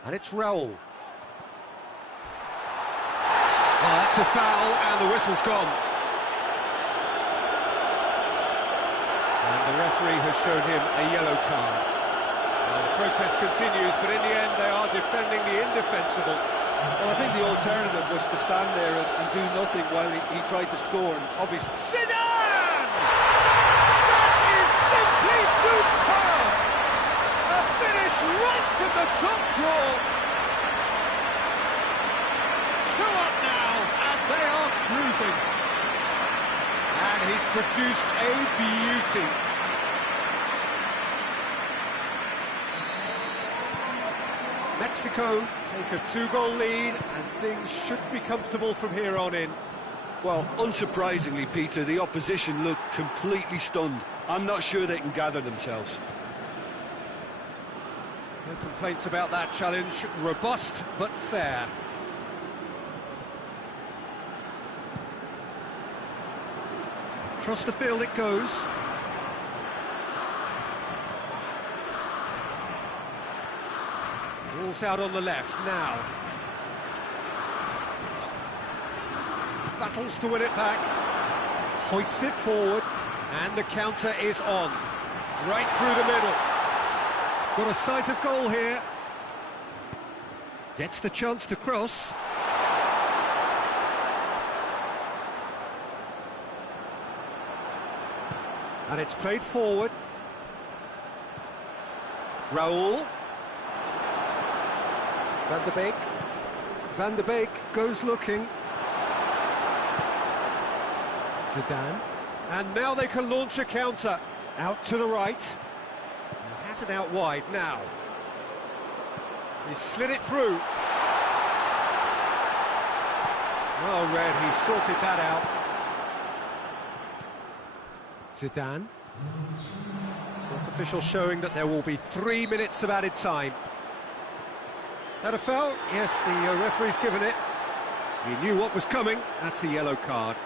And it's Raul. Oh, that's a foul, and the whistle's gone. And the referee has shown him a yellow card. Well, the protest continues, but in the end they are defending the indefensible. Well, I think the alternative was to stand there and do nothing while he tried to score, and obviously... Zidane! That is simply superb! A finish right from the top draw. 2 up now, and they are cruising. And he's produced a beauty. Mexico take a 2-goal lead, and things should be comfortable from here on in. Well, unsurprisingly, Peter, the opposition look completely stunned. I'm not sure they can gather themselves. No complaints about that challenge. Robust, but fair. Across the field it goes. Ball's out on the left now. Battles to win it back. Hoists it forward. And the counter is on. Right through the middle. Got a sight of goal here. Gets the chance to cross. And it's played forward. Raul. Van de Beek. Van de Beek goes looking. Zidane. And now they can launch a counter. Out to the right. He has it out wide now. He slid it through. Well read, he sorted that out. Zidane. Fourth official showing that there will be 3 minutes of added time. That a foul? Yes, the referee's given it. He knew what was coming. That's a yellow card.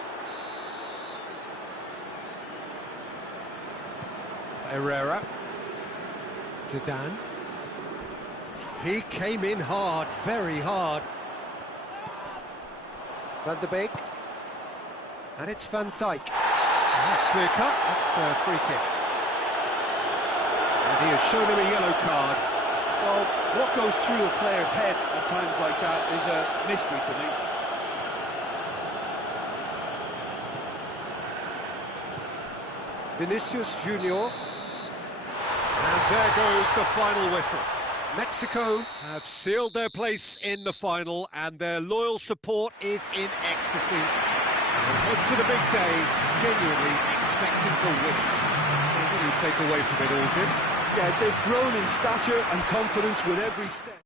Herrera. Zidane. He came in hard, very hard. Van de Beek. And it's Van Dijk. That's clear cut, that's a free kick. And he has shown him a yellow card. Well, what goes through a player's head at times like that is a mystery to me. Vinicius Junior. And there goes the final whistle. Mexico have sealed their place in the final, and their loyal support is in ecstasy. And head to the big day, genuinely expecting to win. So what do you take away from it all, Jim? Yeah, they've grown in stature and confidence with every step.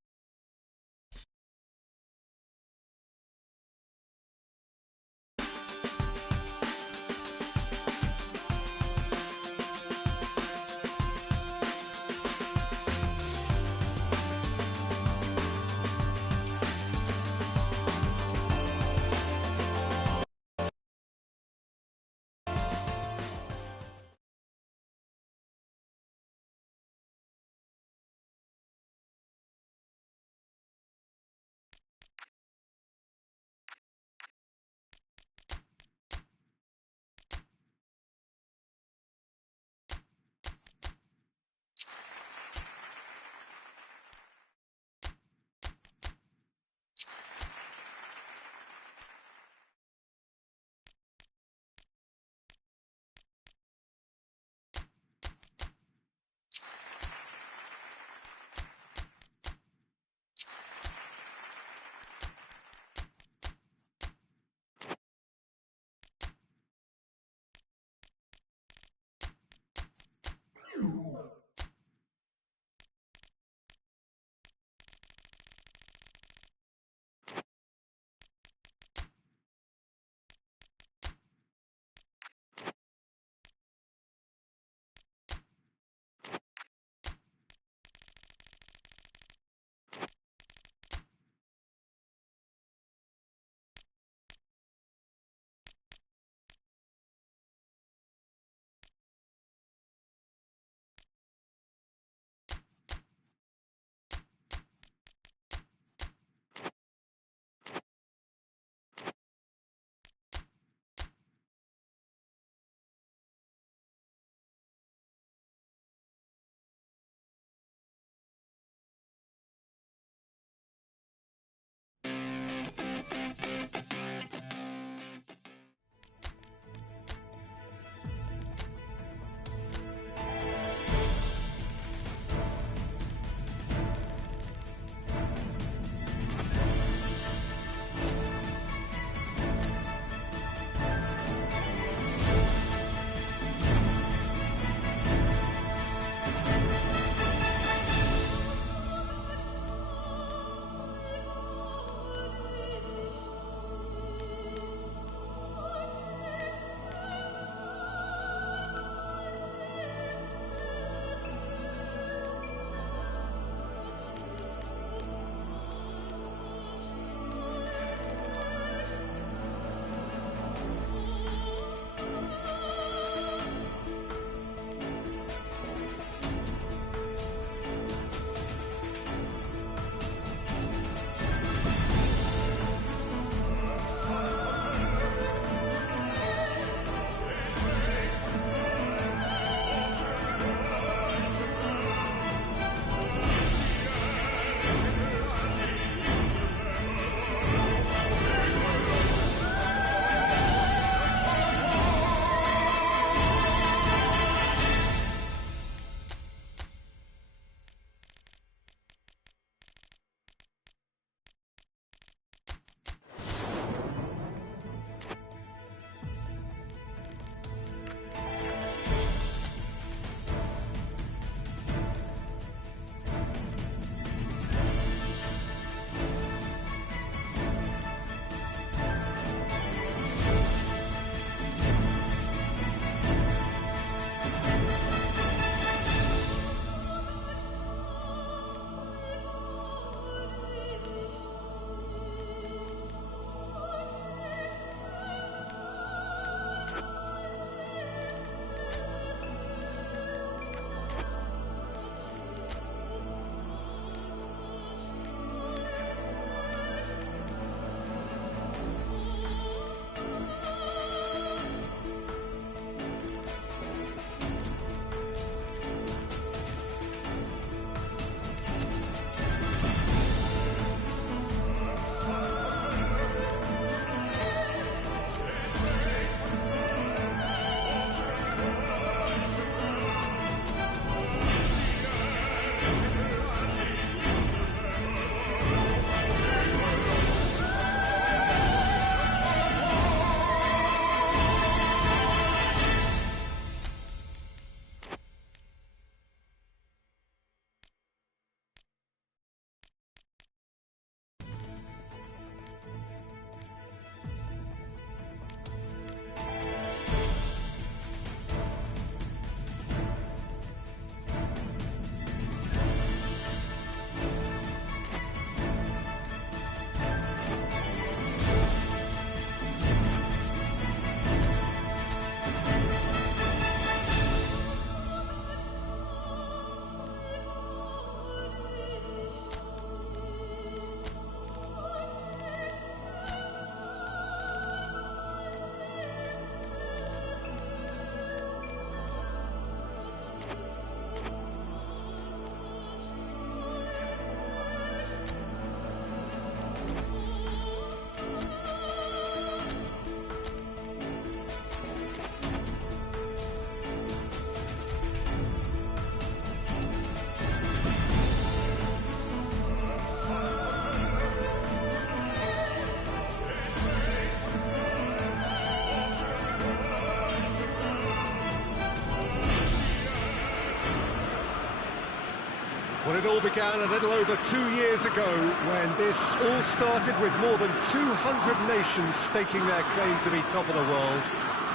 Well, it all began a little over 2 years ago when this all started with more than 200 nations staking their claim to be top of the world.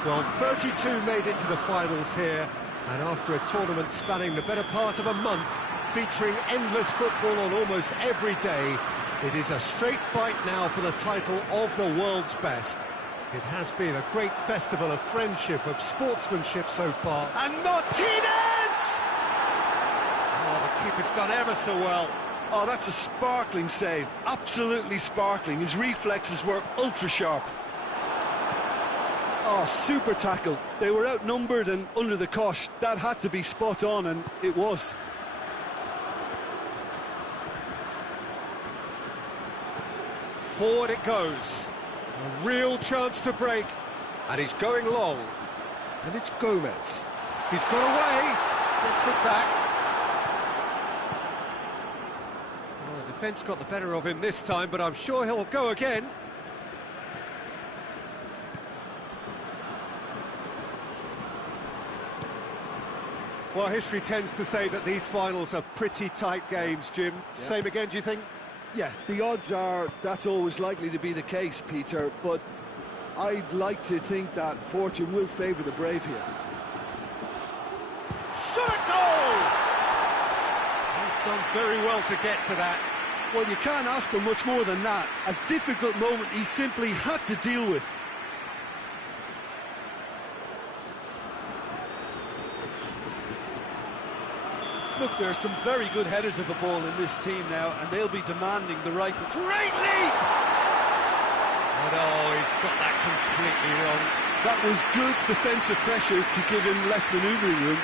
Well, 32 made it to the finals here, and after a tournament spanning the better part of a month, featuring endless football on almost every day, it is a straight fight now for the title of the world's best. It has been a great festival of friendship, of sportsmanship so far. And Martinez! Oh, the keeper's done ever so well. Oh, that's a sparkling save. Absolutely sparkling. His reflexes were ultra-sharp. Oh, super tackle. They were outnumbered and under the cosh. That had to be spot on, and it was. Forward it goes. A real chance to break. And he's going long. And it's Gomez. He's got away. Gets it back. Well, the defence got the better of him this time, but I'm sure he'll go again. Well, history tends to say that these finals are pretty tight games, Jim. Yeah. Same again, do you think? Yeah, the odds are that's always likely to be the case, Peter, but I'd like to think that fortune will favour the brave here. Shot a goal! He's done very well to get to that. Well, you can't ask for much more than that. A difficult moment he simply had to deal with. Look, there are some very good headers of a ball in this team now, and they'll be demanding the right to... Great leap! But oh, he's got that completely wrong. That was good defensive pressure to give him less manoeuvring room.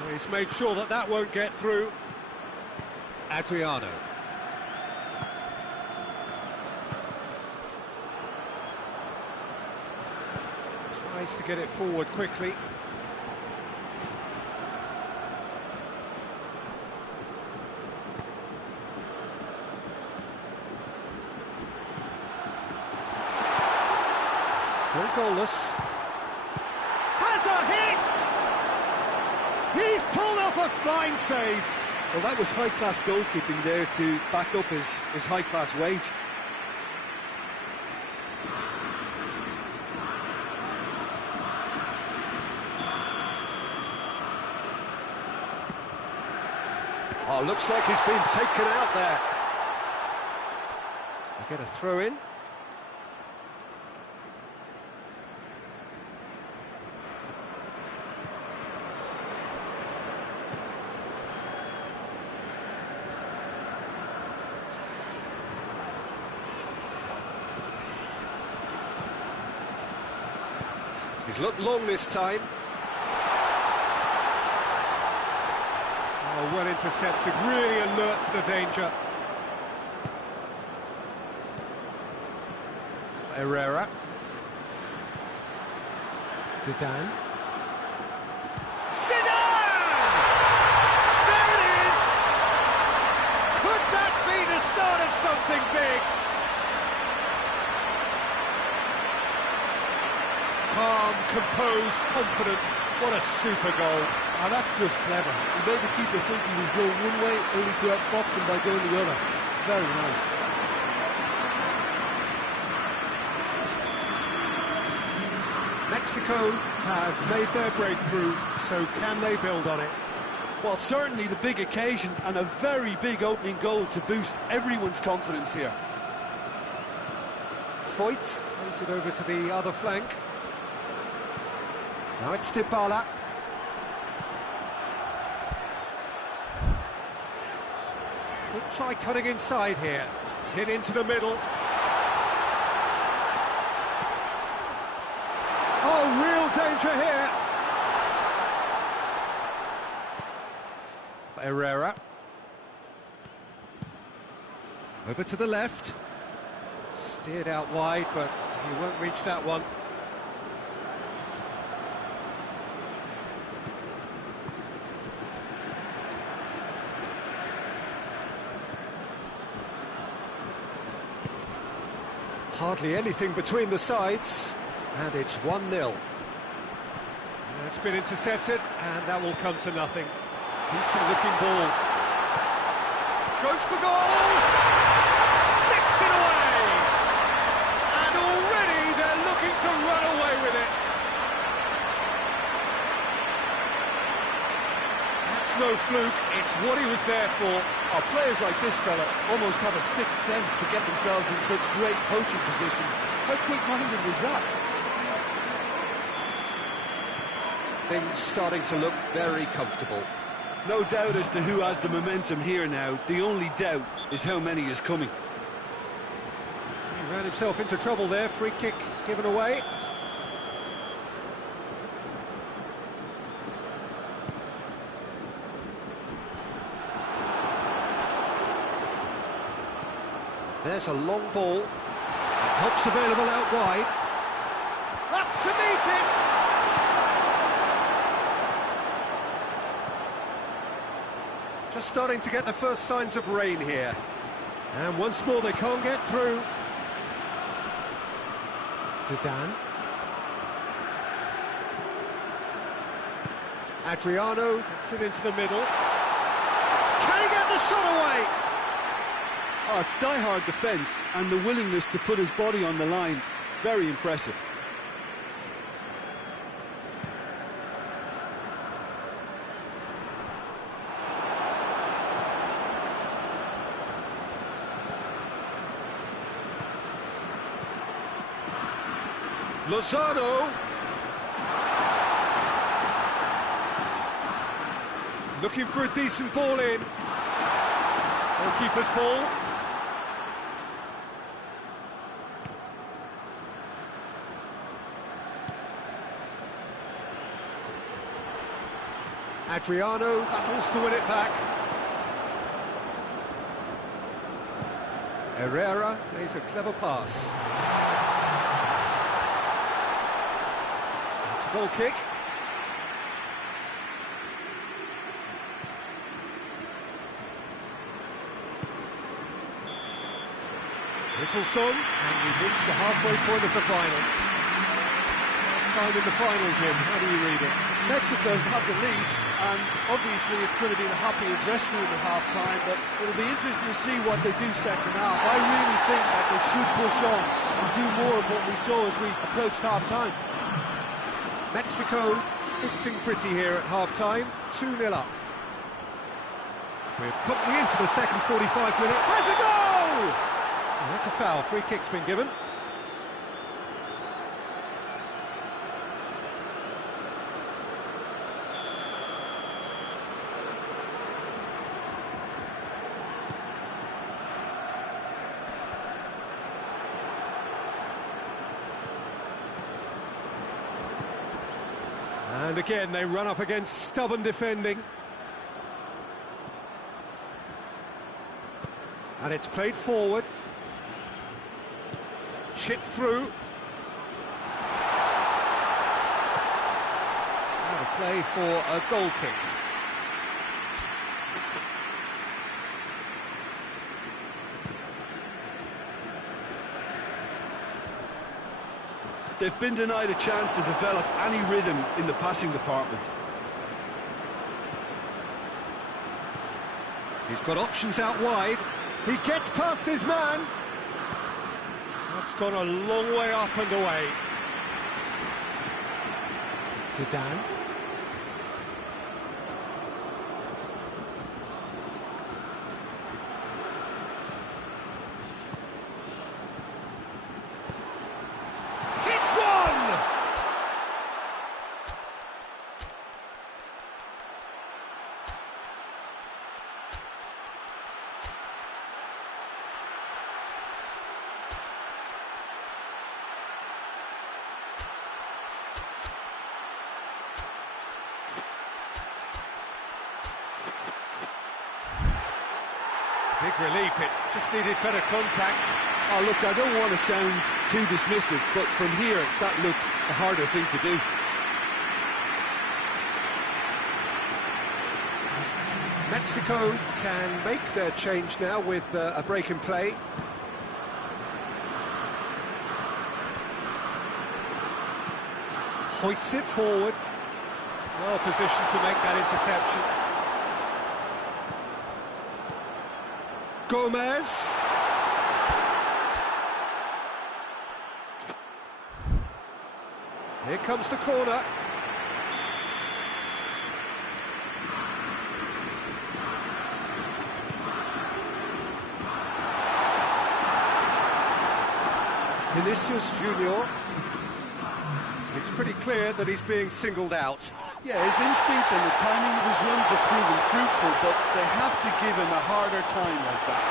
Well, he's made sure that that won't get through. Adriano. Tries to get it forward quickly. Still goalless. Has a hit! He's pulled off a fine save. Well, that was high-class goalkeeping there to back up his high-class wage. Oh, looks like he's been taken out there. They get a throw in. He's looked long this time. Oh, well intercepted, really alert to the danger. Herrera. Zidane. Zidane! There it is! Could that be the start of something big? Calm, composed, confident. What a super goal. Oh, that's just clever. He made the keeper think he was going one way, only to outfox him by going the other. Very nice. Mexico have made their breakthrough, so can they build on it? Well, certainly the big occasion and a very big opening goal to boost everyone's confidence here. Foyt plays it over to the other flank. Now it's Dybala. Could try cutting inside here. Hit into the middle. Oh, real danger here. Herrera. Over to the left. Steered out wide, but he won't reach that one. Hardly anything between the sides, and it's 1-0. It's been intercepted, and that will come to nothing. Decent-looking ball. Goes for goal! Sticks it away! And already they're looking to run away with it. That's no fluke, it's what he was there for. Oh, players like this fella almost have a sixth sense to get themselves in such great coaching positions. How quick-minded was that? Things starting to look very comfortable. No doubt as to who has the momentum here now. The only doubt is how many is coming. He ran himself into trouble there. Free kick given away. There's a long ball. Help's available out wide. Up to meet it! Just starting to get the first signs of rain here. And once more they can't get through. Zidane. Adriano gets it into the middle. Can he get the shot away? Oh, it's die-hard defence and the willingness to put his body on the line. Very impressive. Lozano. Looking for a decent ball in. Goalkeeper's ball. Adriano battles to win it back. Herrera plays a clever pass. It's a goal kick. Whistle's gone, and we've reached the halfway point of the final. Time in the final, Jim. How do you read it? Mexico have the lead, and obviously it's going to be the happier dressing room at half-time, but it'll be interesting to see what they do second half. I really think that they should push on and do more of what we saw as we approached half-time. Mexico sitting pretty here at half-time, 2-0 up. We're promptly into the second 45 minute. Has a goal! Oh, that's a foul. Free kick's been given. And again, they run up against stubborn defending. And it's played forward. Chipped through. Out of play for a goal kick. They've been denied a chance to develop any rhythm in the passing department. He's got options out wide. He gets past his man. That's gone a long way up and away. Zidane. Hits one! Big relief, it just needed better contact. Oh, look, I don't want to sound too dismissive, but from here, that looks a harder thing to do. Mexico can make their change now with a break in play. Hoists it forward. Well positioned to make that interception. Gomez. Here comes the corner. Vinicius Junior. It's pretty clear that he's being singled out. Yeah, his instinct and the timing of his runs have proven fruitful, but they have to give him a harder time like that.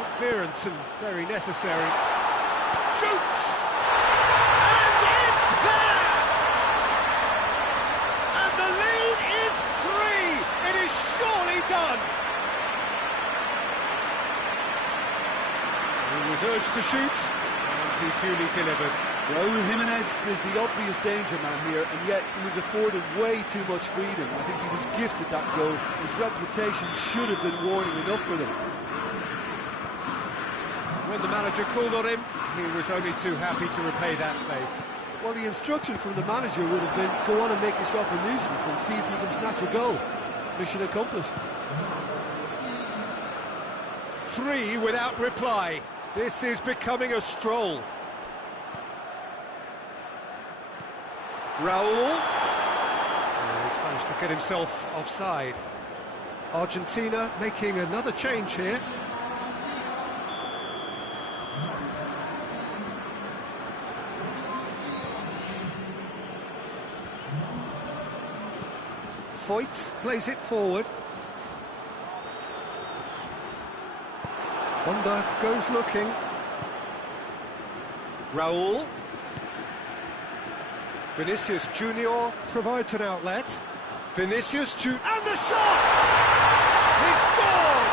Good clearance and very necessary. Shoots! And it's there! And the lead is 3! It is surely done! He was urged to shoot, and he duly delivered. Raúl Jiménez is the obvious danger man here, and yet he was afforded way too much freedom. I think he was gifted that goal. His reputation should have been warning enough for them. When the manager called on him, he was only too happy to repay that faith. Well, the instruction from the manager would have been, go on and make yourself a nuisance and see if you can snatch a goal. Mission accomplished. 3 without reply. This is becoming a stroll. Raúl. He's managed to get himself offside. Argentina making another change here. Foyt plays it forward. Honda goes looking. Raúl. Vinicius Junior provides an outlet. Vinicius Junior, and the shot! He scored!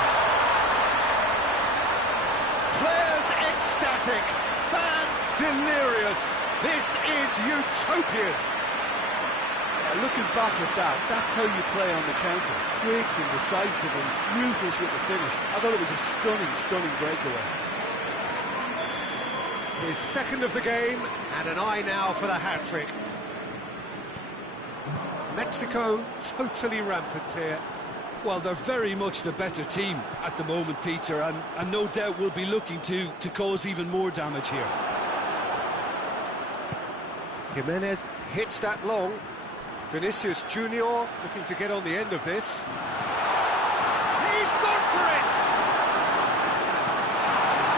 Players ecstatic, fans delirious. This is utopian. Yeah, looking back at that, that's how you play on the counter. Quick and decisive and ruthless with the finish. I thought it was a stunning, stunning breakaway. His second of the game, and an eye now for the hat-trick. Mexico totally rampant here. Well, they're very much the better team at the moment, Peter, and no doubt will be looking to cause even more damage here. Jimenez hits that long. Vinicius Junior looking to get on the end of this. He's gone for it!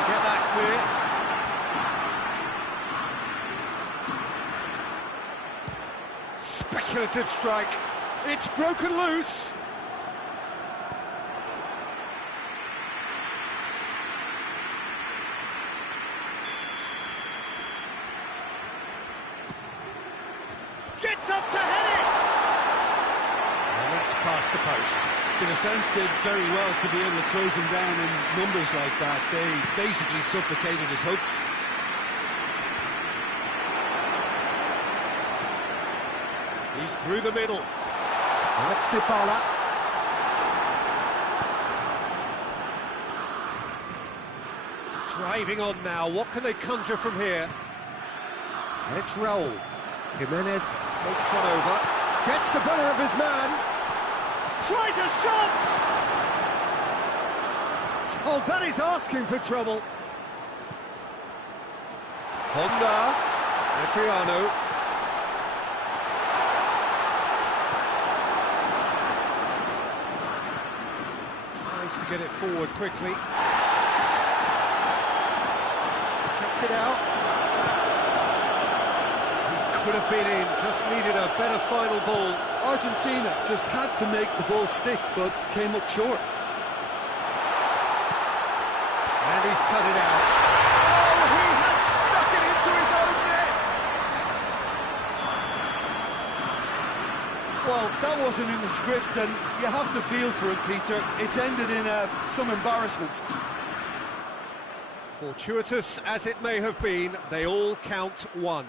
Get that clear. Speculative strike. It's broken loose. Gets up to head it. And that's past the post. The defence did very well to be able to close him down in numbers like that. They basically suffocated his hopes. He's through the middle. That's Dybala. Driving on now. What can they conjure from here? And it's Raúl. Jimenez floats one over. Gets the better of his man. Tries a shot! Oh, that is asking for trouble. Honda. Adriano. To get it forward quickly. Gets it out. He could have been in, just needed a better final ball. Argentina just had to make the ball stick, but came up short. And he's cut it out. Oh, he has stuck it into his own net! Well, that wasn't in the script, and you have to feel for it, Peter. It's ended in some embarrassment. Fortuitous as it may have been, they all count one.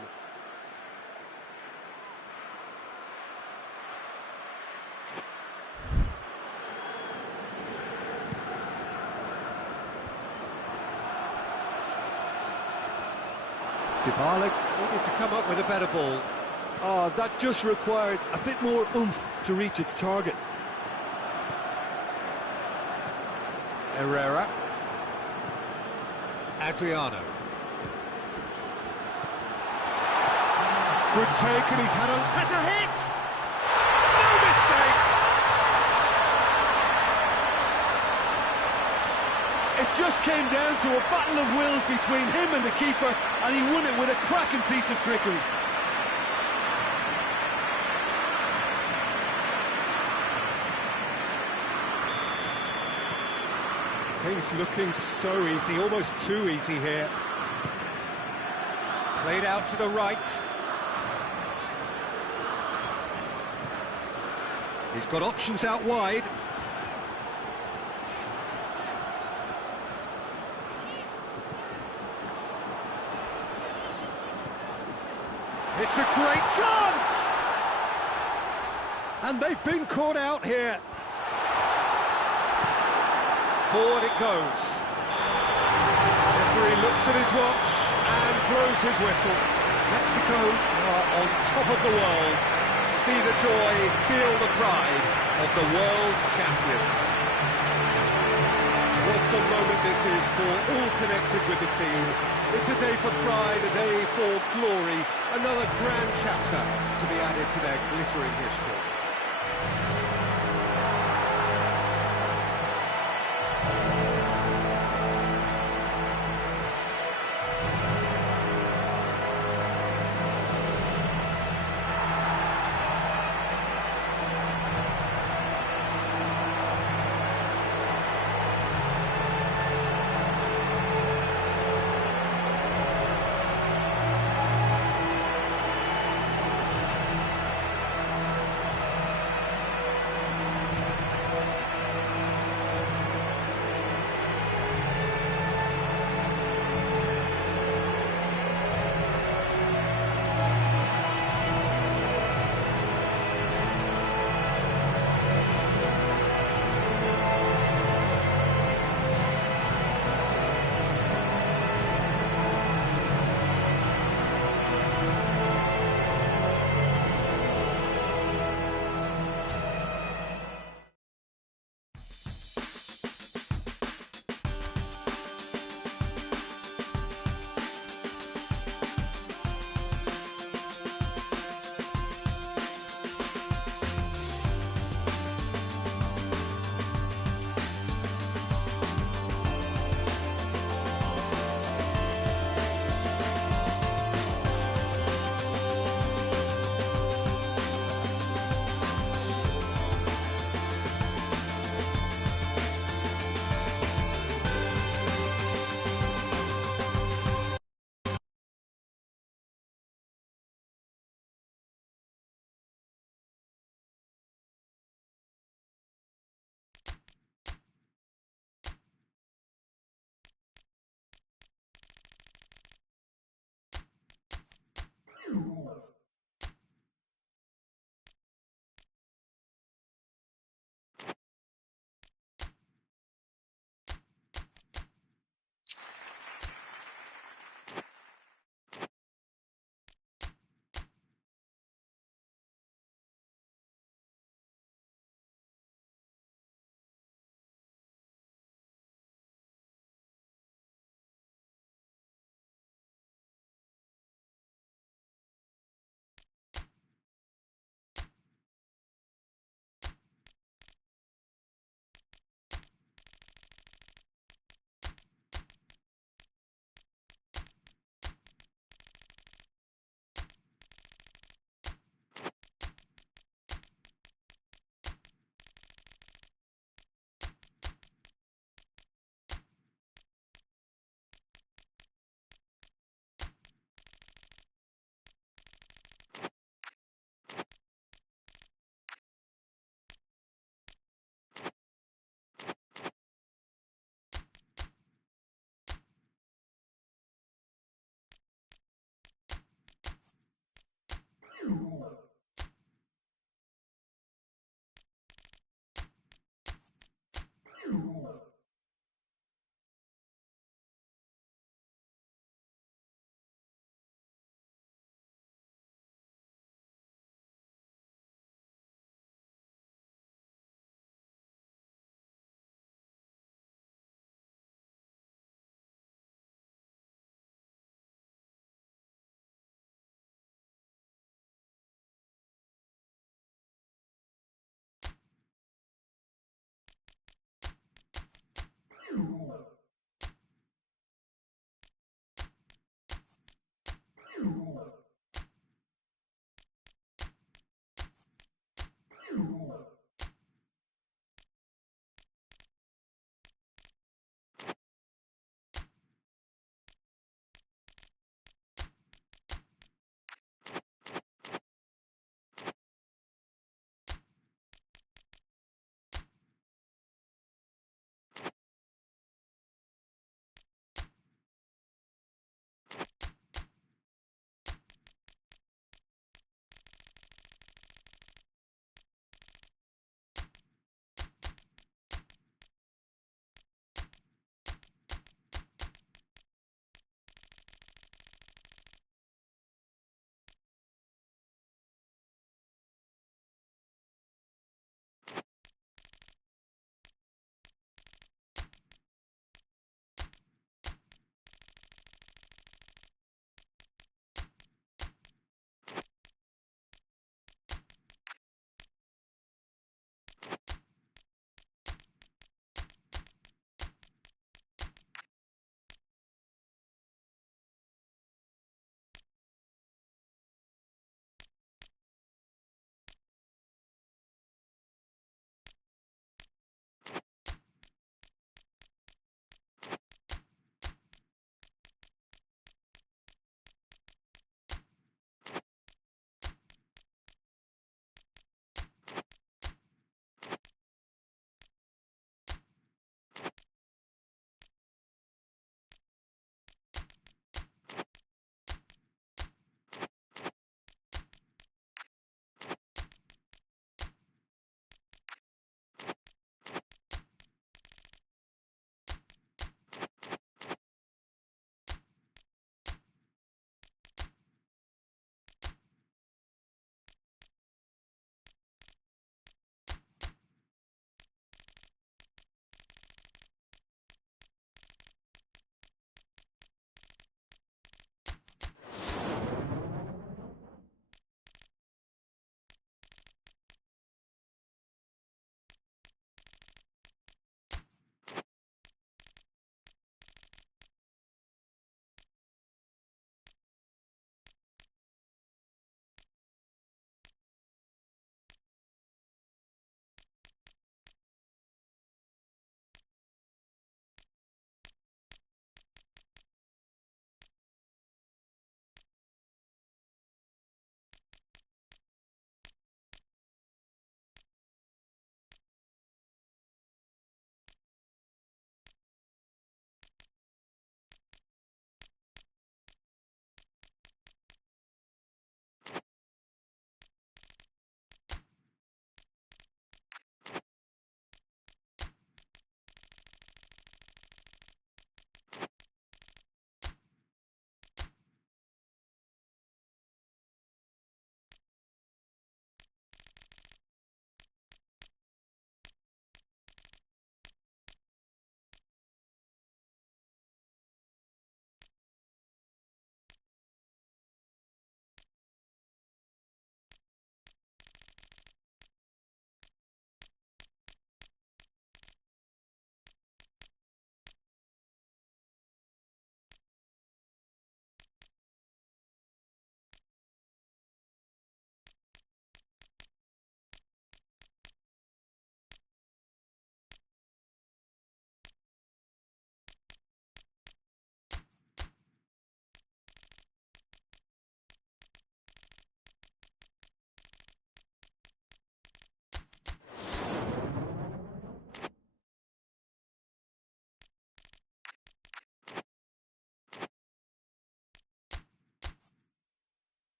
Dybala needed to come up with a better ball. Oh, that just required a bit more oomph to reach its target. Herrera. Adriano. Good take, and he's has a hit! No mistake! It just came down to a battle of wills between him and the keeper, and he won it with a cracking piece of trickery. Things looking so easy, almost too easy here. Played out to the right. He's got options out wide. It's a great chance! And they've been caught out here. Forward it goes. Referee looks at his watch and blows his whistle. Mexico are on top of the world. See the joy, feel the pride of the world champions. What a moment this is for all connected with the team. It's a day for pride, a day for glory, another grand chapter to be added to their glittering history.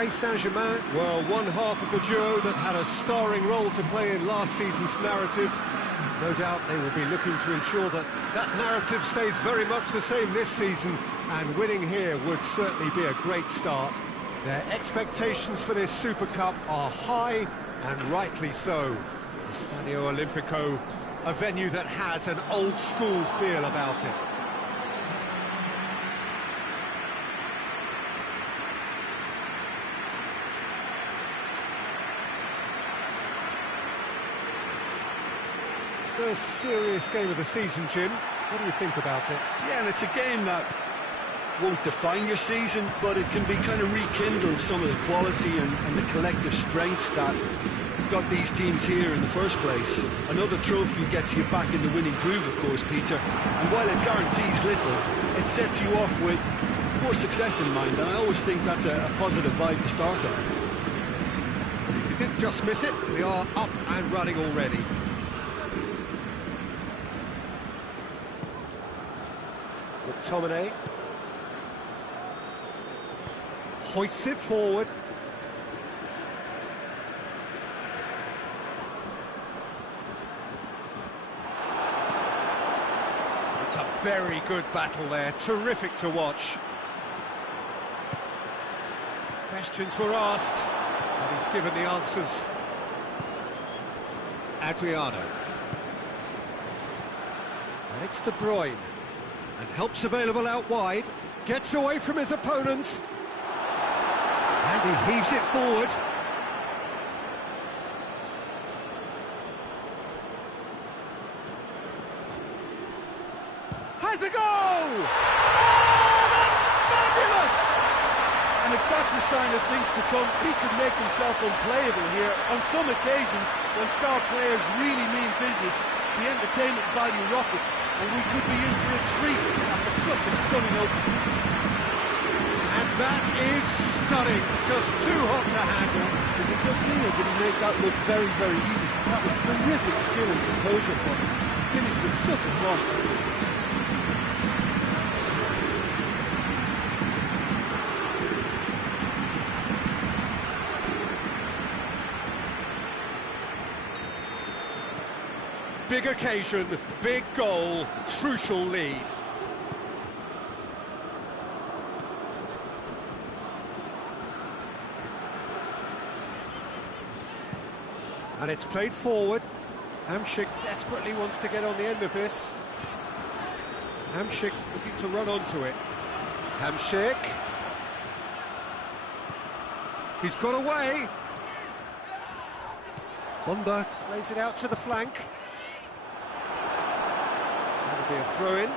Paris Saint-Germain were one half of the duo that had a starring role to play in last season's narrative. No doubt they will be looking to ensure that that narrative stays very much the same this season, and winning here would certainly be a great start. Their expectations for this Super Cup are high, and rightly so. Estadio Olimpico, a venue that has an old-school feel about it. First serious game of the season, Jim. What do you think about it? Yeah, and it's a game that won't define your season, but it can be kind of rekindle some of the quality and the collective strengths that got these teams here in the first place. Another trophy gets you back in the winning groove, of course, Peter, and while it guarantees little, it sets you off with more success in mind, and I always think that's a positive vibe to start on. If you didn't just miss it, we are up and running already. McTominay hoists it forward. It's a very good battle there, terrific to watch. Questions were asked, and he's given the answers. Adriano. And it's De Bruyne. And help's available out wide, gets away from his opponents, and he heaves it forward. Has a go! Oh, that's fabulous! And if that's a sign of things to come, he could make himself unplayable here. On some occasions, when star players really mean business, the entertainment value rockets, and we could be in for a treat after such a stunning opening. And that is stunning, just too hot to handle. Is it just me, or did he make that look very, very easy? That was terrific skill and composure from him. He finished with such a plumb. Big occasion, big goal, crucial lead. And it's played forward. Hamšík desperately wants to get on the end of this. Hamšík looking to run onto it. Hamšík. He's got away. Honda plays it out to the flank. That'll be a throw-in.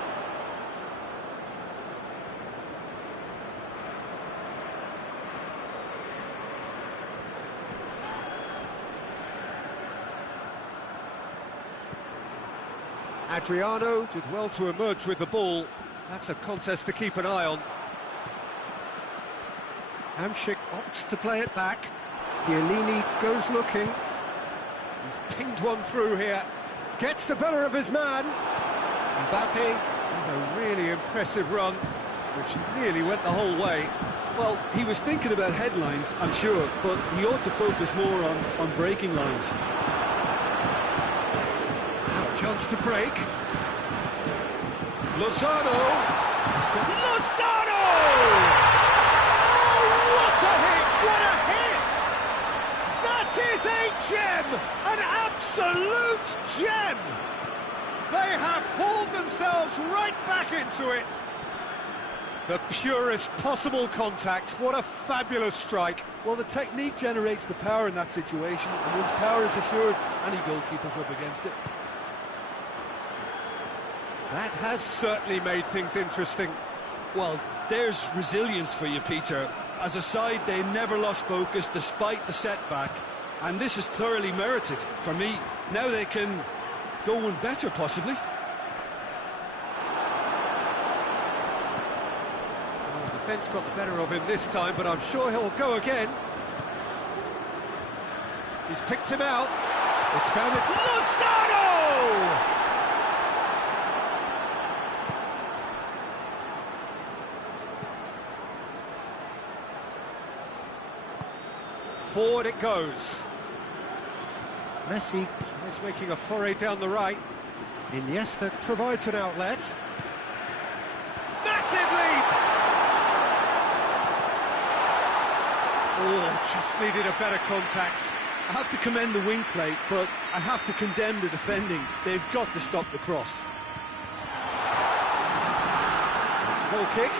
Adriano did well to emerge with the ball. That's a contest to keep an eye on. Hamšík opts to play it back. Chiellini goes looking. He's pinged one through here. Gets the better of his man. Mbappe with a really impressive run, which nearly went the whole way. Well, he was thinking about headlines, I'm sure, but he ought to focus more on breaking lines. Chance to break. Lozano! Lozano! Oh, what a hit! What a hit! That is a gem! An absolute gem! They have hauled themselves right back into it. The purest possible contact. What a fabulous strike. Well, the technique generates the power in that situation, and once power is assured, any goalkeeper's up against it. That has certainly made things interesting. Well, there's resilience for you, Peter. As a side, they never lost focus despite the setback, and this is thoroughly merited for me. Now they can go one better, possibly. Well, the defence got the better of him this time, but I'm sure he'll go again. He's picked him out. It's found it. Lozano! Forward it goes. Messi is making a foray down the right. Iniesta provides an outlet. Massive leap! Oh, just needed a better contact. I have to commend the wing play, but I have to condemn the defending. They've got to stop the cross. It's a goal kick.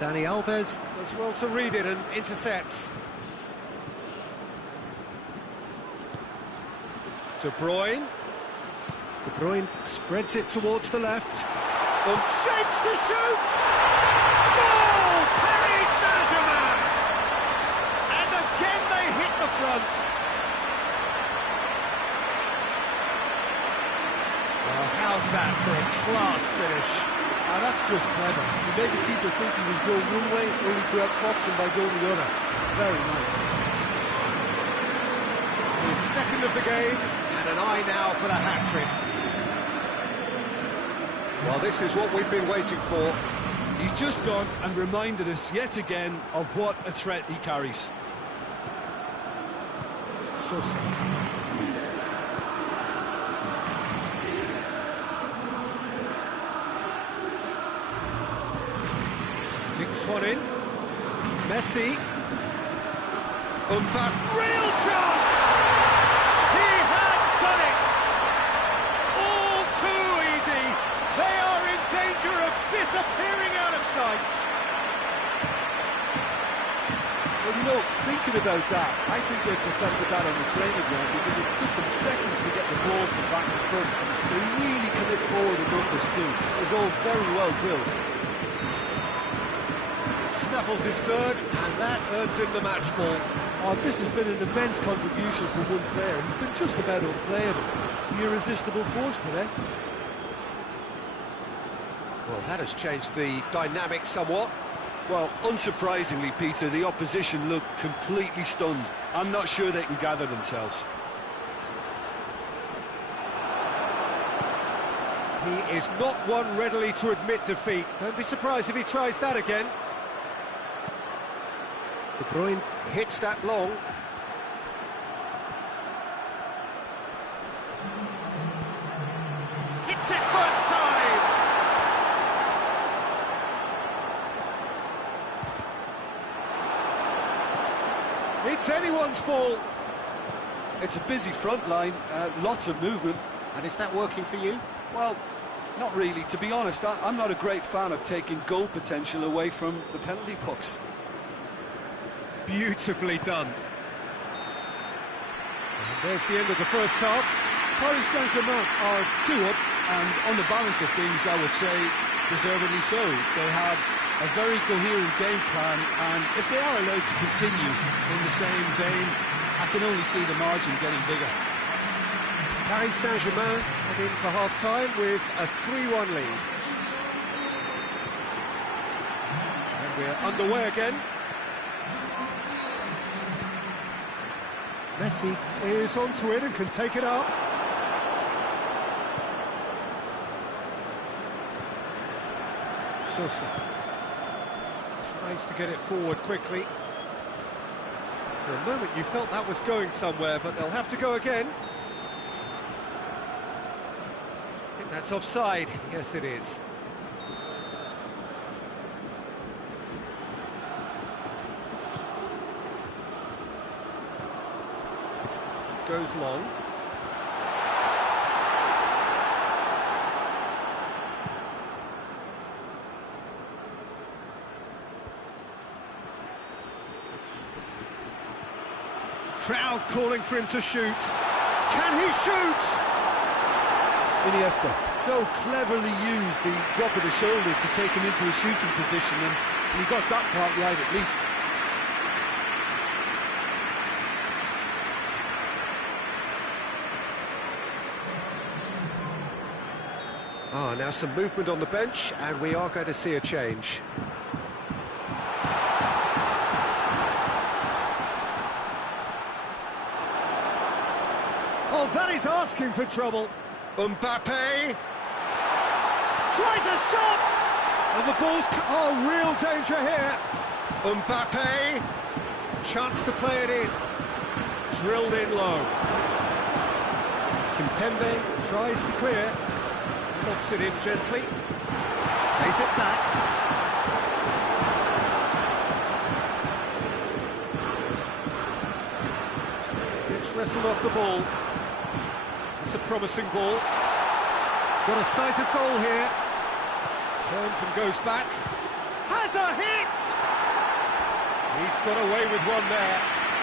Dani Alves does well to read it and intercepts. De Bruyne. De Bruyne spreads it towards the left. Shapes to shoot! Goal! Paris Saint-Germain! And again they hit the front. Well, how's that for a class finish? That's just clever. He made the keeper think he was going one way, only to outfox him by going the other. Very nice. His second of the game, and an eye now for the hat-trick. Well, this is what we've been waiting for. He's just gone and reminded us yet again of what a threat he carries. Sosa. Dinks one in. Messi. Mbappe. Real chance! He has done it! All too easy. They are in danger of disappearing out of sight. Well, you know, thinking about that, I think they perfected that on the training ground because it took them seconds to get the ball from back to front. They really commit forward in numbers too. It was all very well drilled. Snaffles his third, and that earns him the match ball. Oh, this has been an immense contribution from one player. He's been just about unplayable. The irresistible force today. Well, that has changed the dynamic somewhat. Well, unsurprisingly, Peter, the opposition look completely stunned. I'm not sure they can gather themselves. He is not one readily to admit defeat. Don't be surprised if he tries that again. De Bruyne hits that long. Hits it first time! It's anyone's ball. It's a busy front line, lots of movement. And is that working for you? Well, not really. To be honest, I'm not a great fan of taking goal potential away from the penalty box. Beautifully done. And there's the end of the first half. Paris Saint-Germain are 2 up, and on the balance of things, I would say, deservedly so. They have a very coherent game plan, and if they are allowed to continue in the same vein, I can only see the margin getting bigger. Paris Saint-Germain head in for half-time with a 3-1 lead. And we're underway again. Messi is onto it and can take it up. Sosa tries to get it forward quickly. For a moment you felt that was going somewhere, but they'll have to go again. I think that's offside. Yes, it is. Goes long. Crowd calling for him to shoot. Can he shoot? Iniesta so cleverly used the drop of the shoulder to take him into a shooting position, and he got that part right at least. Now some movement on the bench, and we are going to see a change. Oh, that is asking for trouble. Mbappe. tries a shot! And the ball's... Oh, real danger here. Mbappe, chance to play it in. Drilled in low. Kimpembe tries to clear. Lobs it in gently. Plays it back. Gets wrestled off the ball. It's a promising ball. Got a sight of goal here. Turns and goes back. Has a hit! He's got away with one there.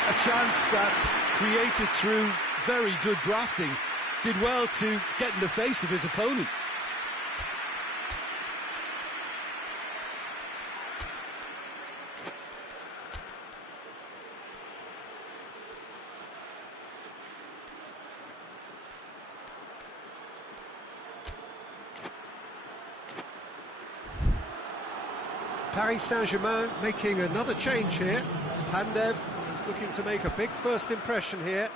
A chance that's created through very good grafting. Did well to get in the face of his opponent. Paris Saint-Germain making another change here. Pandev is looking to make a big first impression here.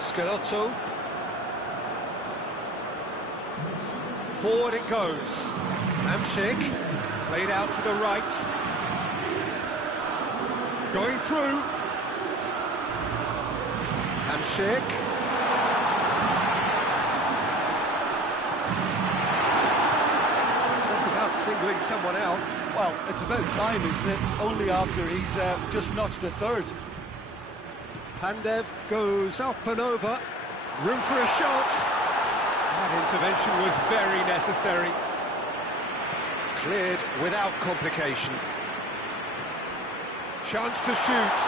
Scalotto. Forward it goes. Hamsik, played out to the right. Going through. Hamsik. Talk about singling someone out. Well, it's about time, isn't it? Only after he's just notched a third. Pandev goes up and over. Room for a shot. That intervention was very necessary. Cleared without complication. Chance to shoot.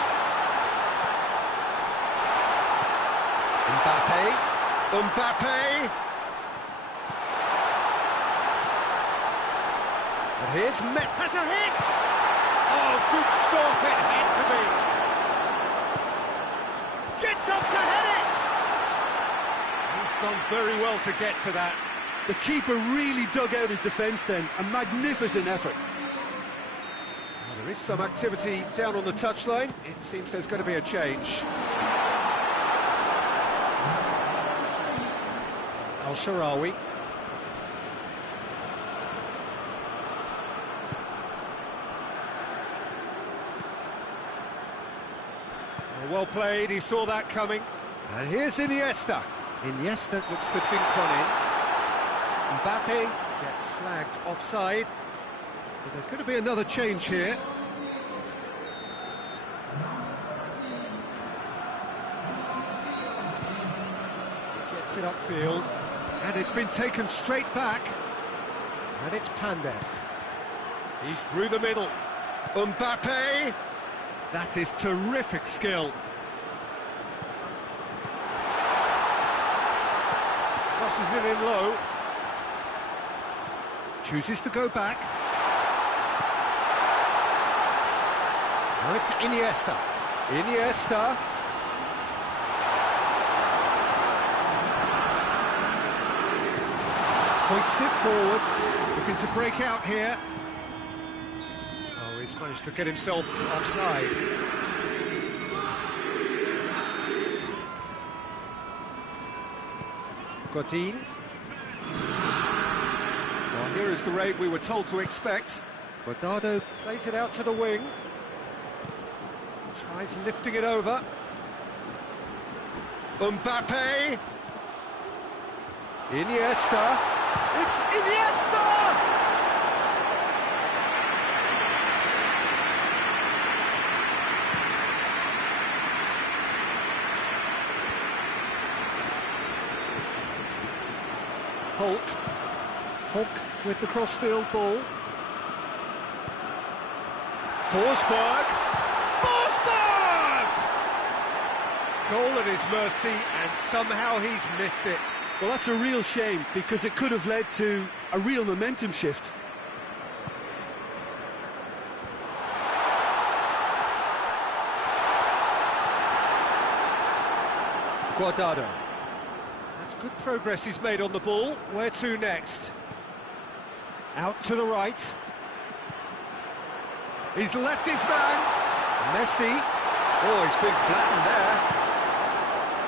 Mbappe. And here's Met. Has a hit! Oh, good stop. It had to be. Gets up to head it! He's done very well to get to that. The keeper really dug out his defence then. A magnificent effort. Well, there is some activity down on the touchline. It seems there's going to be a change. Al-Sharawi. Well played, he saw that coming. And here's Iniesta. Iniesta looks to dink one in. Mbappe gets flagged offside. But there's going to be another change here. Gets it upfield. And it's been taken straight back. And it's Pandev. He's through the middle. Mbappe. That is terrific skill. Crosses it in low. Chooses to go back. Now it's Iniesta. Iniesta. Hoists it forward. Looking to break out here. Oh, he's managed to get himself offside. Godin. Well, here is the raid we were told to expect. Godado plays it out to the wing. Tries lifting it over. Mbappe. Iniesta. It's Iniesta! Hulk with the crossfield ball. Forsberg! Goal at his mercy, and somehow he's missed it. Well, that's a real shame, because it could have led to a real momentum shift. Guardado. It's good progress he's made on the ball. Where to next? Out to the right. He's left his man. Messi. Oh, he's been flattened there.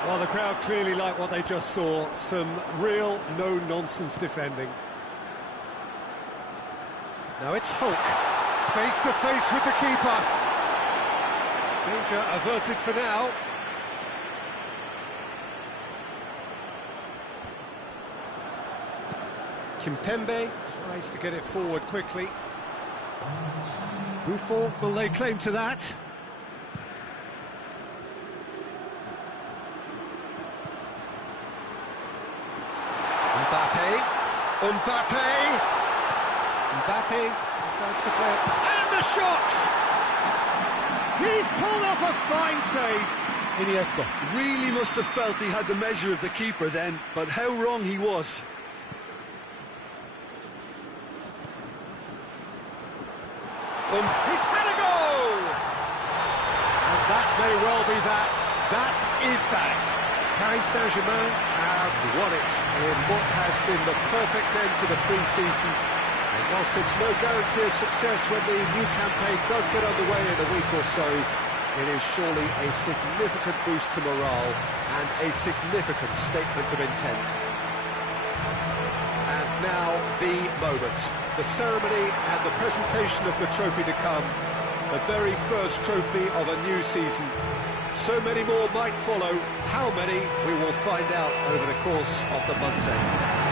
Well, the crowd clearly like what they just saw. Some real no-nonsense defending. Now it's Hulk, face-to-face with the keeper. Danger averted for now. Kimpembe tries to get it forward quickly. Buffon will lay claim to that. Mbappe decides to play it. And the shot! He's pulled off a fine save. Iniesta really must have felt he had the measure of the keeper then, but how wrong he was. He's had a goal! And that may well be that. That is that. Paris Saint-Germain have won it in what has been the perfect end to the pre-season. And whilst it's no guarantee of success when the new campaign does get underway in a week or so, it is surely a significant boost to morale and a significant statement of intent. And now the moment, the ceremony and the presentation of the trophy to come, the very first trophy of a new season. So many more might follow. How many, we will find out over the course of the months ahead.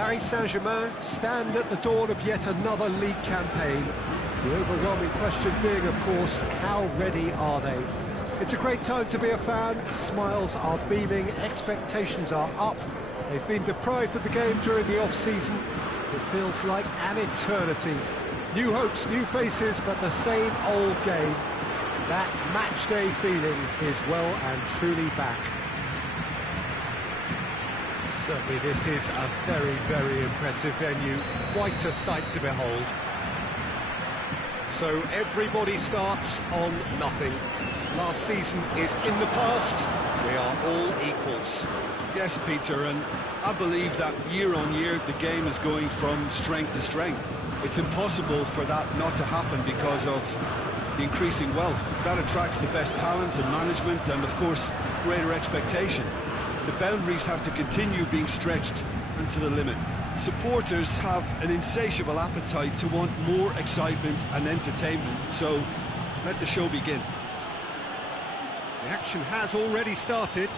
Paris Saint-Germain stand at the dawn of yet another league campaign. The overwhelming question being, of course, how ready are they? It's a great time to be a fan. Smiles are beaming, expectations are up. They've been deprived of the game during the off-season. It feels like an eternity. New hopes, new faces, but the same old game. That match-day feeling is well and truly back. Certainly this is a very, very impressive venue. Quite a sight to behold. So everybody starts on nothing. Last season is in the past. We are all equals. Yes, Peter, and I believe that year on year the game is going from strength to strength. It's impossible for that not to happen because of the increasing wealth. That attracts the best talent and management and, of course, greater expectation. The boundaries have to continue being stretched and to the limit. Supporters have an insatiable appetite to want more excitement and entertainment, so let the show begin. The action has already started.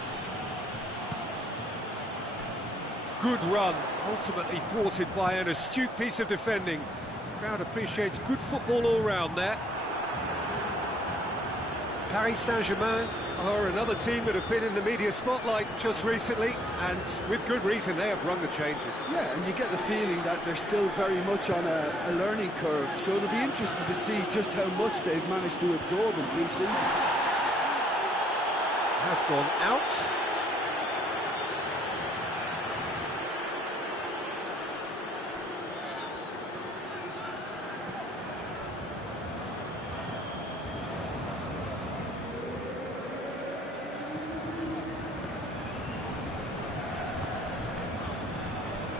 Good run, ultimately thwarted by an astute piece of defending. Crowd appreciates good football all round there. Paris Saint-Germain are another team that have been in the media spotlight just recently, and with good reason. They have run the changes. Yeah, and you get the feeling that they're still very much on a learning curve, so it'll be interesting to see just how much they've managed to absorb in pre-season. Has gone out.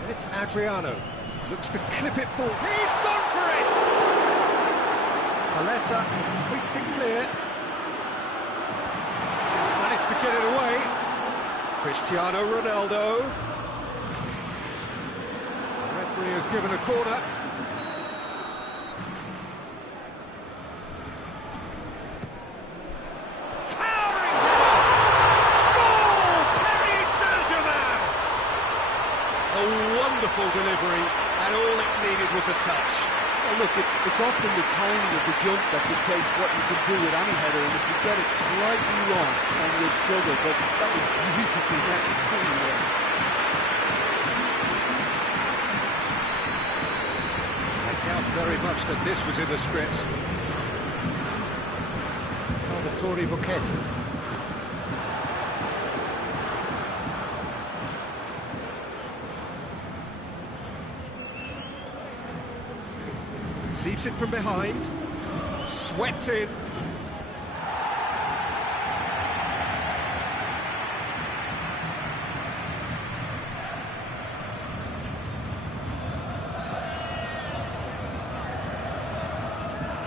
And it's Adriano. Looks to clip it forward. He's gone for it! Paletta can hoist it clear. Managed to get it away. Cristiano Ronaldo. The referee has given a corner. Towering header! Goal! Paris Saint-Germain! A wonderful delivery, and all it needed was a touch. Well, look, it's often the timing of the jump that dictates what you can do with any header, and if you get it slightly wrong, then you'll struggle, but that was beautifully met, it really was. I doubt very much that this was in the script. Salvatore Bocchetti. Receives it from behind, swept in.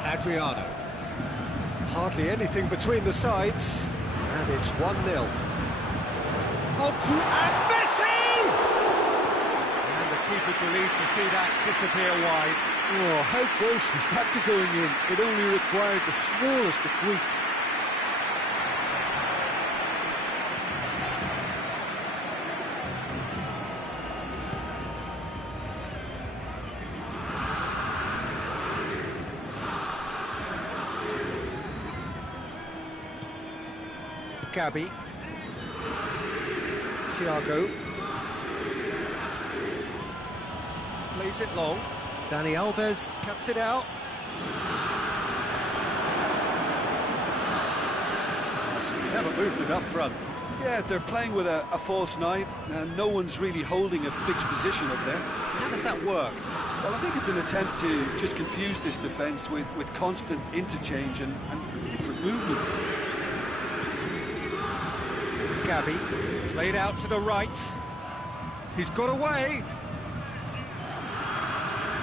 Adriano. Hardly anything between the sides, and it's 1-0. Oh, and Messi! And the keeper's relieved to see that disappear wide. Oh, how close was that to going in? It only required the smallest of tweaks. Gabi. Thiago. Plays it long. Dani Alves cuts it out. Some clever movement up front. Yeah, they're playing with a false nine, and no one's really holding a fixed position up there. How does that work? Well, I think it's an attempt to just confuse this defence with constant interchange and different movement. Gabi, played out to the right. He's got away.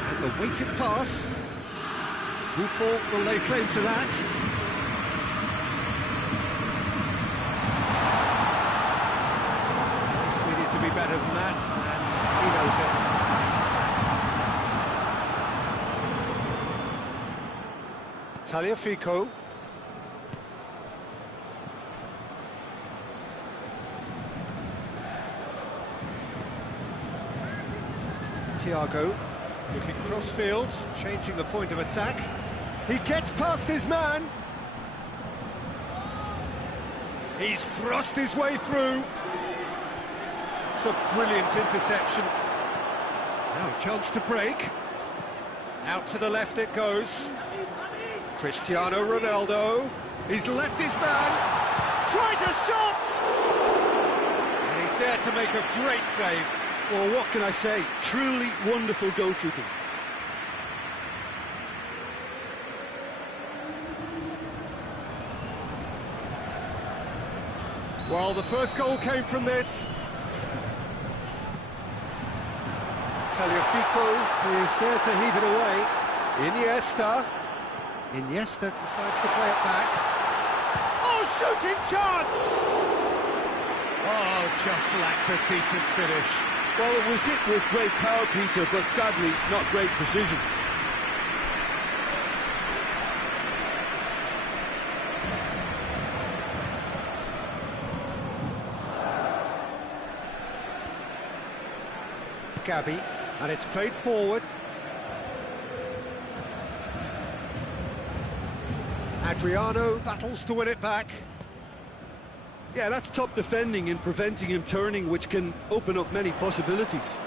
And the weighted pass. Buffon will lay claim to that. This needed to be better than that, and he knows it. Tagliafico. Thiago looking cross-field, changing the point of attack. He gets past his man. He's thrust his way through. It's a brilliant interception. Now a chance to break. Out to the left it goes. Cristiano Ronaldo. He's left his man. Tries a shot! And he's there to make a great save. Well, what can I say? Truly wonderful goalkeeping. Well, the first goal came from this. Tagliafico is there to heave it away. Iniesta decides to play it back. Oh, shooting chance! Oh, just lacks a decent finish. Well, it was hit with great power, Peter, but sadly, not great precision. Gabi, and it's played forward. Adriano battles to win it back. Yeah, that's top defending and preventing him turning, which can open up many possibilities.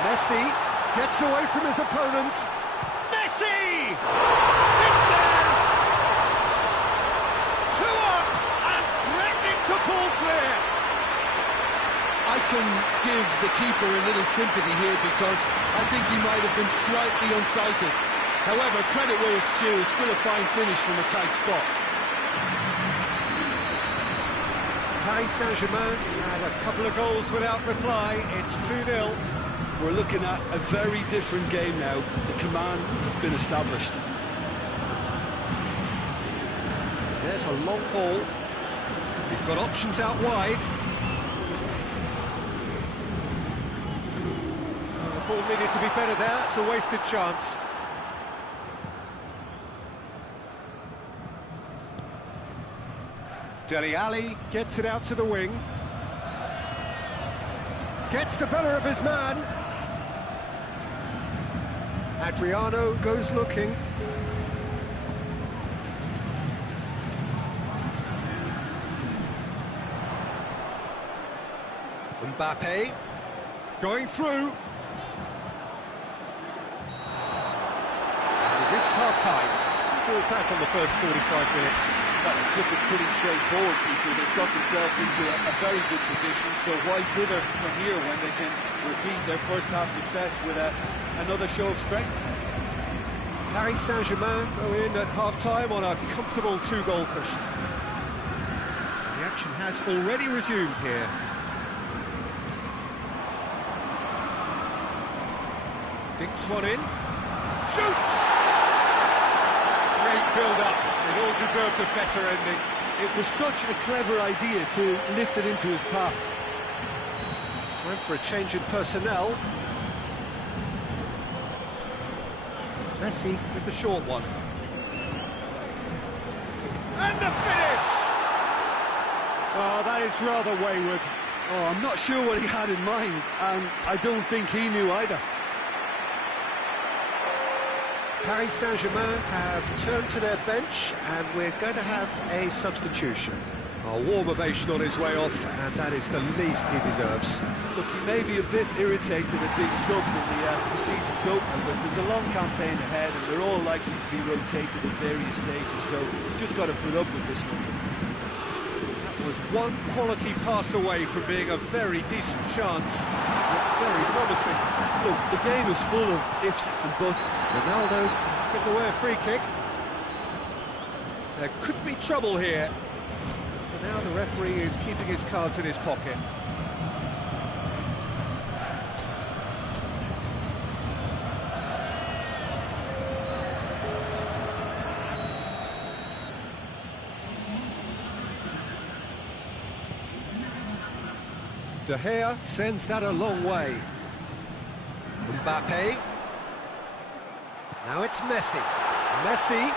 Messi gets away from his opponent. Messi! It's there! 2 up and threatening to pull clear. I can give the keeper a little sympathy here because I think he might have been slightly unsighted. However, credit where it's due, it's still a fine finish from a tight spot. Paris Saint-Germain had a couple of goals without reply. It's 2-0. We're looking at a very different game now. The command has been established. There's a long ball. He's got options out wide. The ball needed to be better there. It's a wasted chance. Dele Alli gets it out to the wing. Gets the better of his man. Adriano goes looking. Mbappe going through. And we've reached half-time. Ball back on the first 45 minutes. It's looking pretty straightforward, Peter. They've got themselves into a very good position, so why dither from here when they can repeat their first half success with another show of strength? Paris Saint-Germain go in at half-time on a comfortable 2-goal cushion. The action has already resumed here. Dinks one in. Shoots! Great build-up. It all deserved a better ending. It was such a clever idea to lift it into his path. Time for a change in personnel. Messi with the short one. And the finish! Oh, that is rather wayward. Oh, I'm not sure what he had in mind, and I don't think he knew either. Paris Saint-Germain have turned to their bench, and we're going to have a substitution. A warm ovation on his way off, and that is the least he deserves. Look, he may be a bit irritated at being subbed in the season's opener, but there's a long campaign ahead, and they're all likely to be rotated at various stages, so he's just got to put up with this one. That was one quality pass away from being a very decent chance. Very promising. Look, the game is full of ifs and buts. Ronaldo has given away a free kick. There could be trouble here. For now, the referee is keeping his cards in his pocket. De Gea sends that a long way. Mbappe. Now it's Messi. Messi.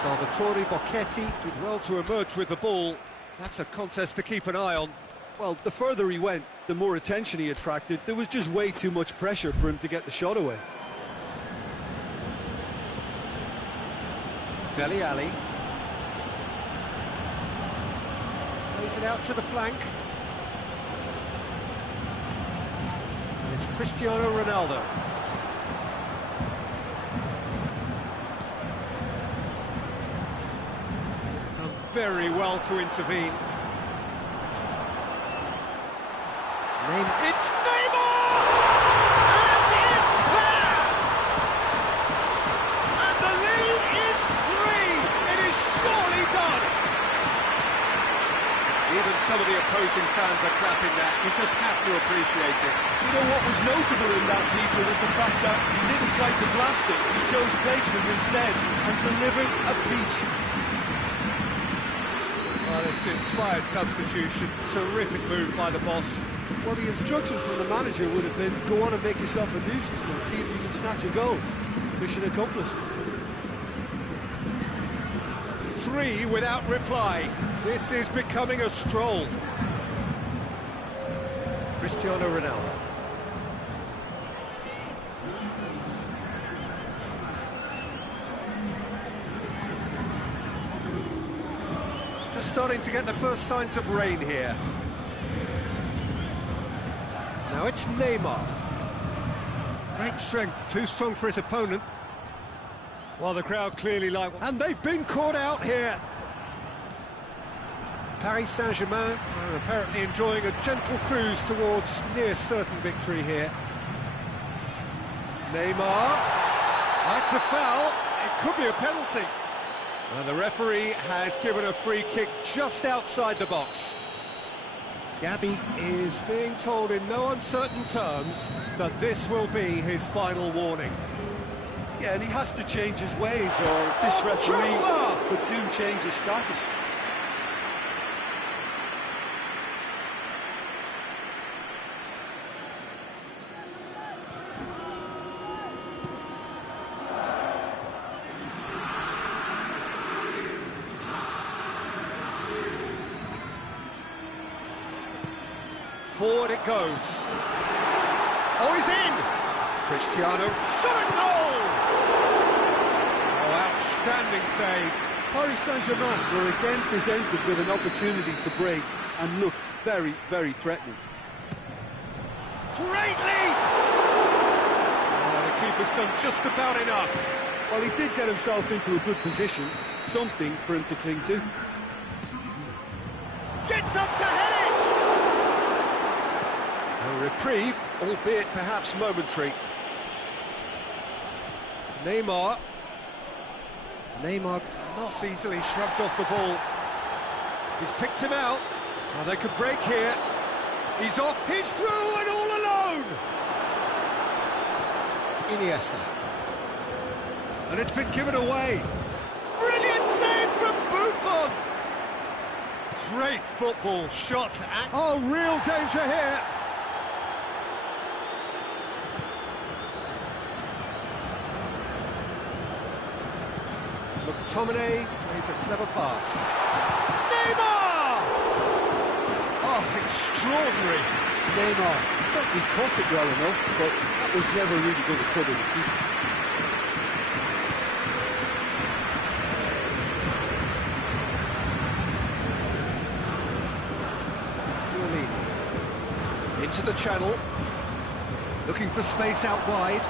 Salvatore Bocchetti did well to emerge with the ball. That's a contest to keep an eye on. Well, the further he went, the more attention he attracted. There was just way too much pressure for him to get the shot away. Dele Alli. Plays it out to the flank. And it's Cristiano Ronaldo. Done very well to intervene. It's Neymar! And it's there! And the lead is 3! It is surely done! Even some of the opposing fans are clapping that. You just have to appreciate it. You know what was notable in that, Peter, was the fact that he didn't try to blast it. He chose placement instead and delivered a peach. Well, it's an inspired substitution. Terrific move by the boss. Well, the instruction from the manager would have been, go on and make yourself a nuisance and see if you can snatch a goal. Mission accomplished. 3 without reply. This is becoming a stroll. Cristiano Ronaldo. Just starting to get the first signs of rain here. Now it's Neymar. Great strength, too strong for his opponent. Well, the crowd clearly like... And they've been caught out here. Paris Saint-Germain are apparently enjoying a gentle cruise towards near certain victory here. Neymar. That's a foul. It could be a penalty. And the referee has given a free kick just outside the box. Gabi is being told in no uncertain terms that this will be his final warning. Yeah, and he has to change his ways, or this referee could soon change his status. Forward it goes. Oh, he's in! Cristiano, shot and goal! Oh, outstanding save. Paris Saint-Germain were again presented with an opportunity to break and look very, very threatening. Great leap! Oh, the keeper's done just about enough. Well, he did get himself into a good position, something for him to cling to. Gets up to head it! A reprieve, albeit perhaps momentary. Neymar not easily shrugged off the ball. He's picked him out. Now they could break here. He's off, he's through and all alone! Iniesta. And it's been given away. Brilliant save from Buffon! Great football shot at... Oh, real danger here! McTominay plays a clever pass. Neymar! Oh, extraordinary. Neymar certainly caught it well enough, but that was never really going to trouble the keeper. Into the channel, looking for space out wide.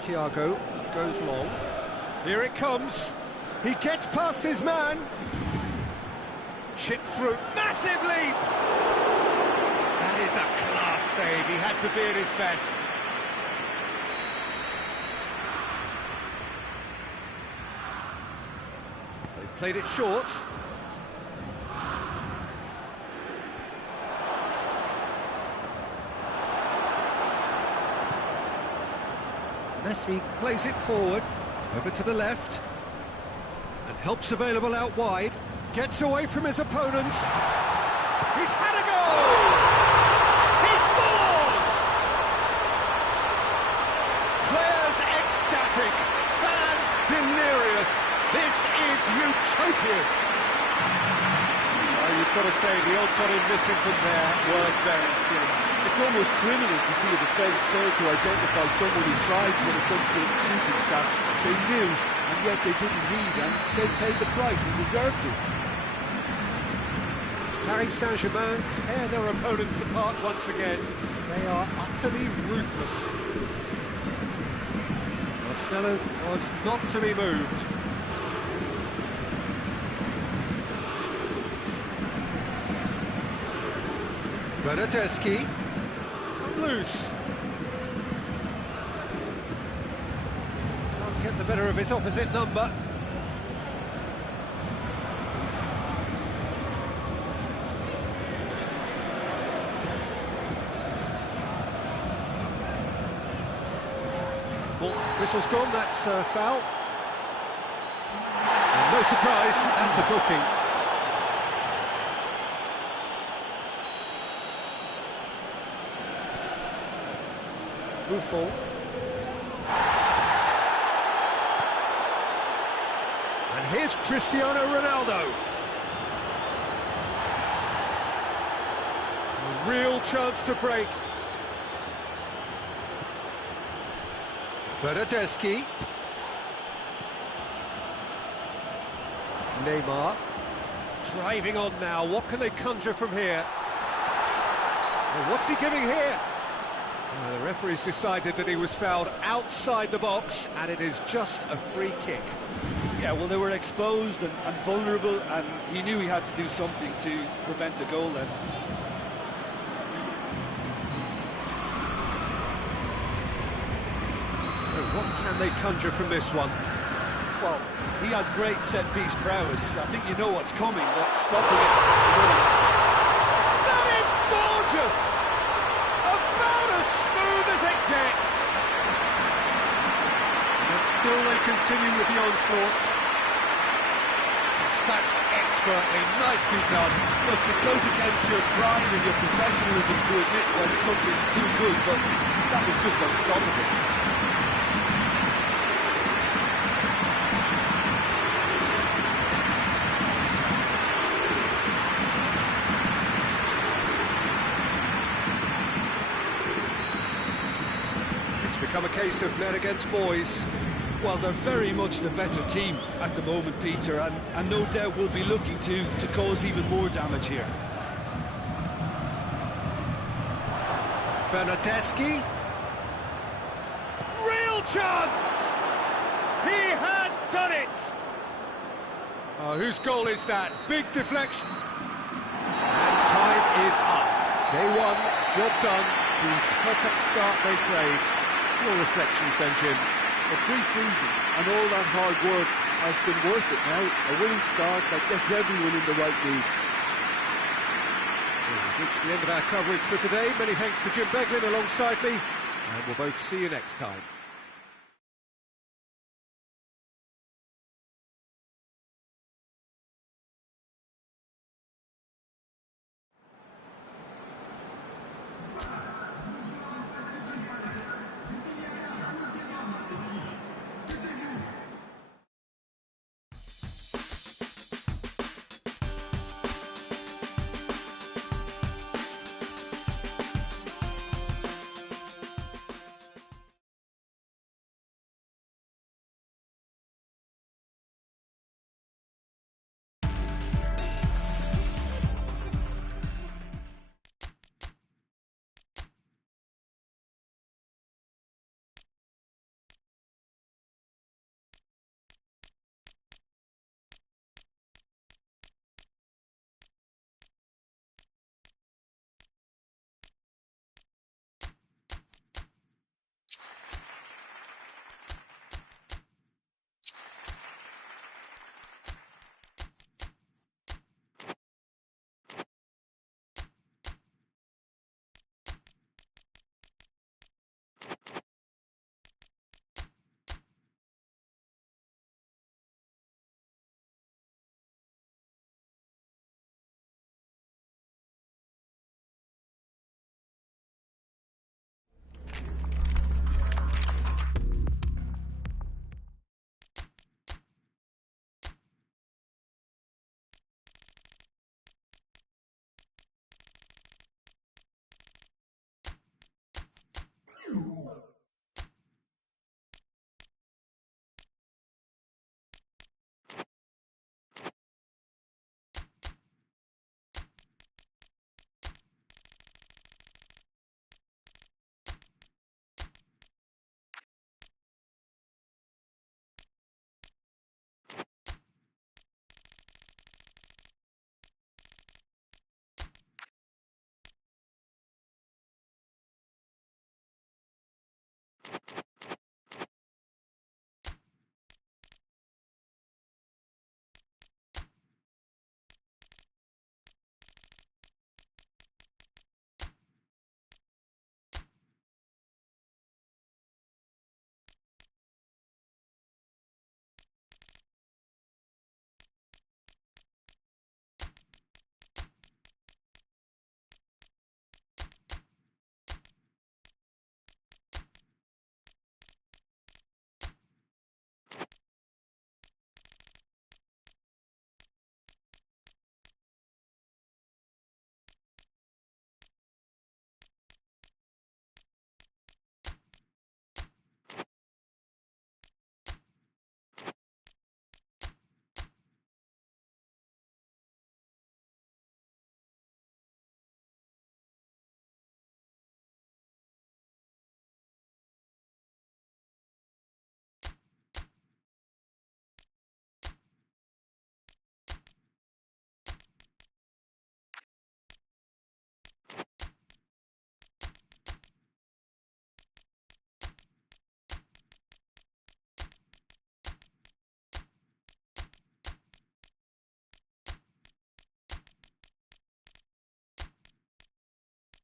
Thiago goes long. Here it comes. He gets past his man. Chip through. Massive leap! That is a class save. He had to be at his best. They've played it short. Messi plays it forward, over to the left, and helps available out wide, gets away from his opponents. He's had a goal! He scores! Players ecstatic, fans delirious. This is utopia. You've got to say, the odds on him missing from there were very slim. It's almost criminal to see a defence fail to identify someone who thrives when it comes to shooting stats. They knew, and yet they didn't heed, and they paid the price and deserved to. Paris Saint-Germain tear their opponents apart once again. They are utterly ruthless. Marcelo was not to be moved. Bernardeschi. It's come loose. Can't get the better of his opposite number. Well, whistle's gone, that's foul. And no surprise, that's a booking. Buffon. And here's Cristiano Ronaldo. A real chance to break. Bernardeschi. Neymar. Driving on now, what can they conjure from here? Well, what's he giving here? The referee's decided that he was fouled outside the box, and it is just a free kick. Yeah, well, they were exposed and vulnerable, and he knew he had to do something to prevent a goal then. So what can they conjure from this one? Well, he has great set-piece prowess. I think you know what's coming, but stopping it... That is gorgeous! About as smooth as it gets! And still they continue with the onslaught. Dispatched expertly, nicely done. Look, it goes against your pride and your professionalism to admit when something's too good, but that was just unstoppable. Become a case of men against boys. Well, they're very much the better team at the moment, Peter, and no doubt will be looking to cause even more damage here. Bernardeschi. Real chance! He has done it! Oh, whose goal is that? Big deflection. And time is up. Day one, job done. The perfect start they craved. Your reflections then, Jim? The pre-season and all that hard work has been worth it now. A winning start that gets everyone in the right mood. Well, we've reached the end of our coverage for today. Many thanks to Jim Beglin alongside me, and we'll both see you next time.